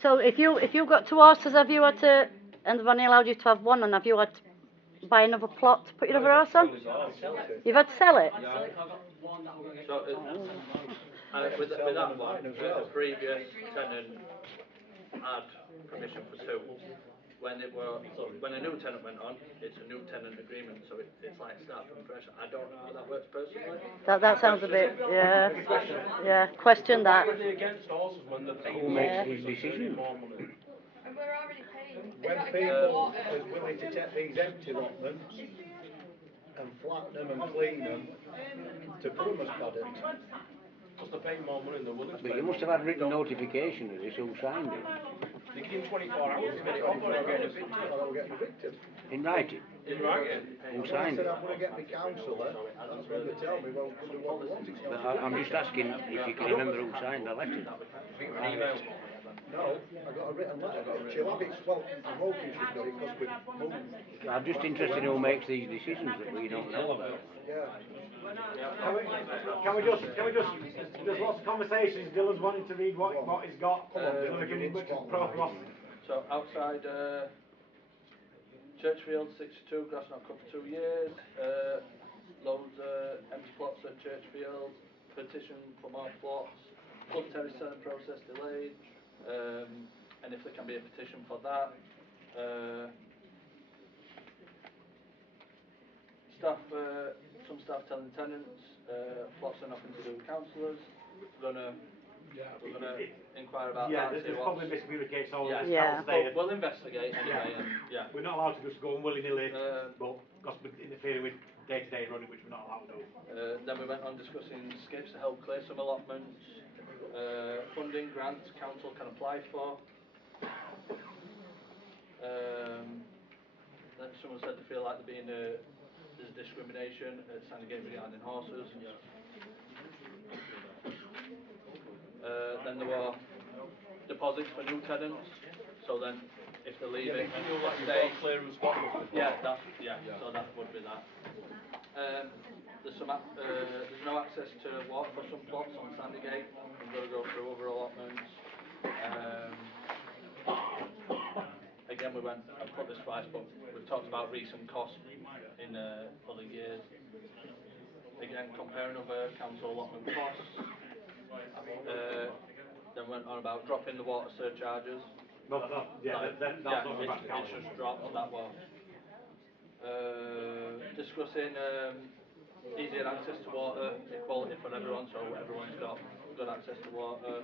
So if you've got 2 horses, have you had to, and they've only allowed you to have 1, and have you had to buy another plot to put your other horse on? You've had to sell it? Yeah. So with that one, the previous tenant had permission for 2. When a new tenant went on, it's a new tenant agreement, so it's like start from fresh. I don't know how that works personally. That sounds a bit, question that. Why are they against horses when they're paying? Who makes these decisions? And we're already paying. When people is willing to take these empty allotments and flatten them and clean them to put them as paddocks. Because they're paying more money than they're willing to But pay. you must have had written notification of this, who signed it? They give him 24 hours to get it off or they'll get evicted. Or they'll get evicted. In writing? In writing. Who When I signed said it? I'm going to get my counsellor, that's when they tell me, well, do what they want. But I'm just asking if you can remember who signed the letter. Email. No, I got a written letter. She'll have it, well, I'm hoping she's got it because we've moved. I'm just interested in who makes these decisions that we don't know about. Yeah. Can we just, there's lots of conversations, Dylan's wanting to read what he's got, so we can profile off. So outside Churchfield, 62, grass not cut for 2 years. Loads empty plots at Churchfield. Petition for more plots. Club Terrace selling process delayed. And if there can be a petition for that. Some staff telling tenants plots are nothing to do with councillors. We're going to Yeah, we're going to inquire about Yeah, that. there's probably miscommunication, so yeah. as Yeah. Carl stated, We'll investigate anyway, and yeah. we're not allowed to just go willy-nilly, but because we're interfering with day-to-day running, which we're not allowed to do. Then we went on discussing skips to help clear some allotments, funding grants council can apply for. Then someone said they feel like there's discrimination at Sandgate regarding horses. Then there were deposits for new tenants. So then, if they're leaving, you feel like you've stay. got clear and spotless before. Yeah, so that would be that. There's no access to water for some plots on Sandygate. We've got to go through other allotments. Again, I've put this twice, but we've talked about recent costs in other years. Again, comparing other council allotment costs. Then went on about dropping the water surcharges. That's not It's just dropped, that was. Discussing easier access to water, equality for everyone, so everyone's got good access to water.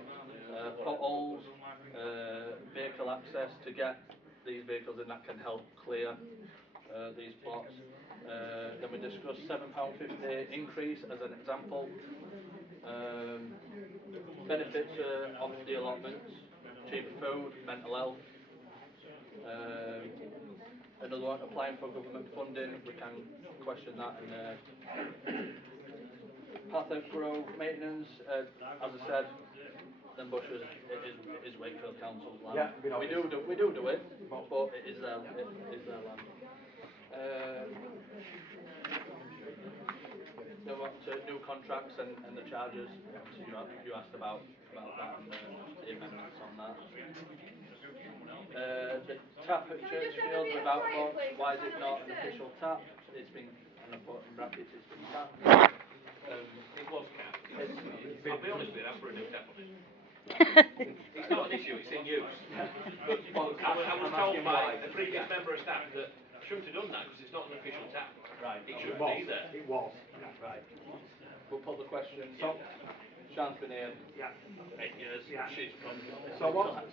Potholes, vehicle access to get these vehicles in that can help clear these plots. Then we discussed £7.50 increase as an example. Benefits of the allotments, cheaper food, mental health. Another one, applying for government funding, we can question that. And Pathfinder Grove maintenance, as I said, them bushes, it is Wakefield Council's land. Yeah, we do it, but it is their land. They want new contracts and the charges. So you asked about that and the amendments on that. The tap at Churchfield without box, why is it not an official tap? It's been, and I put in brackets, it's been tapped. It was capped. I'll be honest with you, that's for a new tap on it. It's not an issue, it's in use. But I was told by a previous member of staff that I shouldn't have done that because it's not an official tap. Right. It shouldn't be there. It was. Right. We'll put the question. So, Sean's been here 8 years. Yeah. She's from. So what?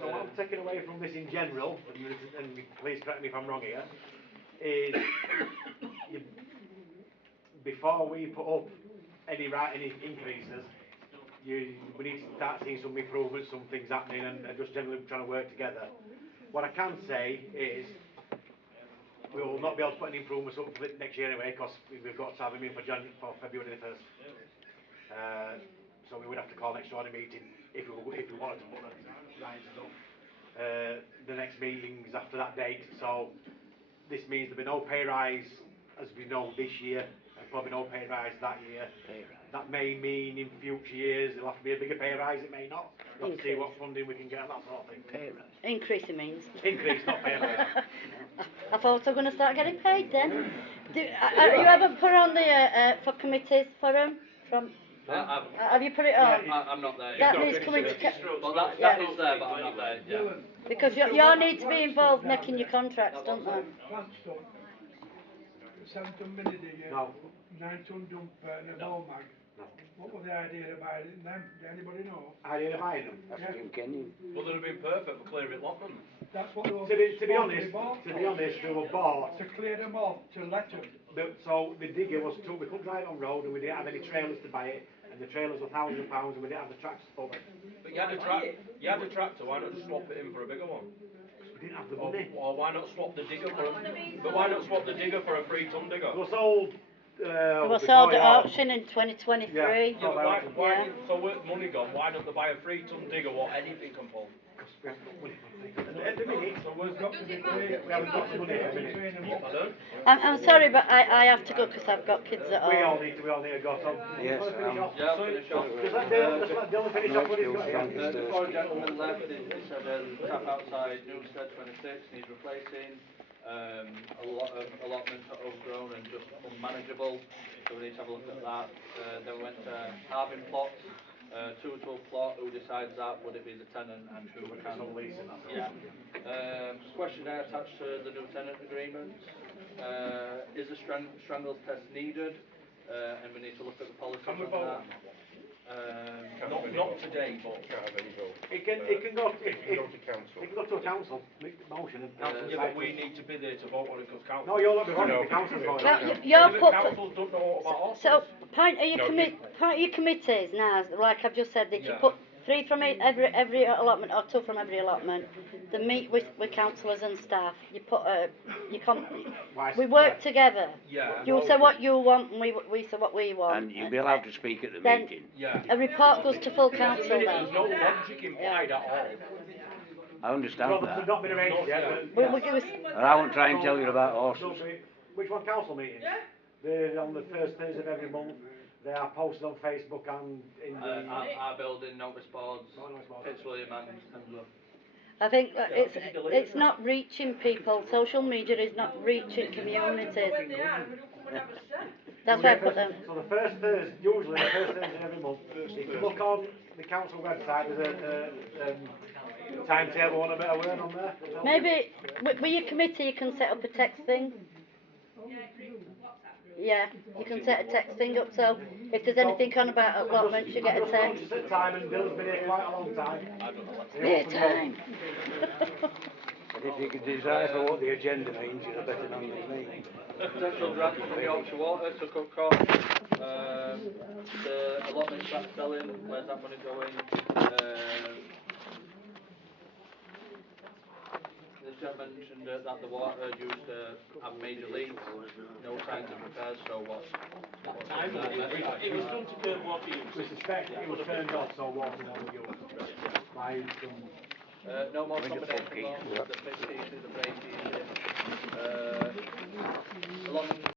So what I'm taking away from this in general, and please correct me if I'm wrong here, is before we put up any increases, we need to start seeing some improvements, some things happening, and just generally trying to work together. What I can say is we will not be able to put any improvements up for next year anyway, because we've got to have them in for February the 1st. So we would have to call next ordinary meeting if we wanted to put the rises up. The next meeting is after that date, so this means there'll be no pay rise as we know this year, and probably no pay rise that year. That may mean in future years there'll have to be a bigger pay rise, it may not. We'll have to see what funding we can get, that sort of thing. Pay rise. Increase it means. Increase, not pay rise. I thought I was going to start getting paid then. You haven't put on the for committees for them? Have you put it on? I'm not there. That needs coming to... Well, that is there, but I'm not there. Yeah. Because you need to be involved making your contracts, don't they? Plant stuff. 7 ton mini digger. No. 9 ton dumper and a ball mag. No. What was the idea of buying them? Does anybody know? Idea of buying them? Yeah. Well, they'd have been perfect for clearing allotments. That's what they were To be honest, they were bought to clear them off, to let them. So the digger was took, we couldn't drive on road and we didn't have any trailers to buy it, and the trailers were £1,000 and we didn't have the tractors to pull it. But you had a tractor, why not just swap it in for a bigger one? We didn't have the money. Or why not swap the digger for a 3-ton digger? It was sold it was sold at auction in 2023. Yeah, but why so with money gone, why don't they buy a 3-ton digger what anything can pull? At the minute, so we've got to be we haven't got the money at the minute. I'm sorry, but I have to go because I've got kids at home. We all need to go, Tom. Yes, Yeah, finish off. Just let Dylan finish off what he's got here. Before a gentleman left, he said the tap outside Newstead 26 needs replacing. A lot of allotments are overgrown and just unmanageable, so we need to have a look at that. Then we went to halving plots. 2 to a plot, who decides that? Would it be the tenant and who can lease it? Yeah. Questionnaire attached to the new tenant agreement. Is a strangles test needed? and we need to look at the policies Can we on vote that. on that one? Not today, but Can't have any vote. It can go to council. It can go to a council motion and council yeah, but decide we to- need to be there to vote on it because council. No, you'll not be voting, the council's voting. You're The put. council don't know about horses. So, point of your No, point of your committees now, like I've just said, that you Yeah. put 3 from every allotment or 2 from every allotment. They meet with councillors and staff. You put we work together. Yeah. You say what you want and we say what we want. And you'll be allowed to speak at the Then meeting. Yeah. a report goes to full council then. There's no logic implied at all. I understand Well, that. they've not been arranged yet, We but... give us. And I won't try and tell you about horses. Which one, council meetings? Yeah. They're on the first Thursday of every month. They are posted on Facebook and in the... Our building, notice boards, Fitzwilliam and Hemsworth. I think that it's not reaching people. Social media is not reaching communities. That's why I put them. So the first Thursday, usually the first Thursday every month, if you look on the council website, there's a timetable and a bit of word on there. Maybe with your committee you can set up a text thing. Yeah, you can set a text thing up so if there's anything on about allotments you get a text. Just at time, and Bill's been here quite a long time. Spare time. But if you could decipher what the agenda means, you're a better man than me. Potential grant from Yorkshire Water to cut costs. The allotment track selling, where's that money going? The gentleman mentioned that the water used to have major leaks, no signs of repairs, so what's It was done to curb water use. We suspect it was turned off so water won't be used. By some... no more combination loans, the fixed pieces, the break pieces, along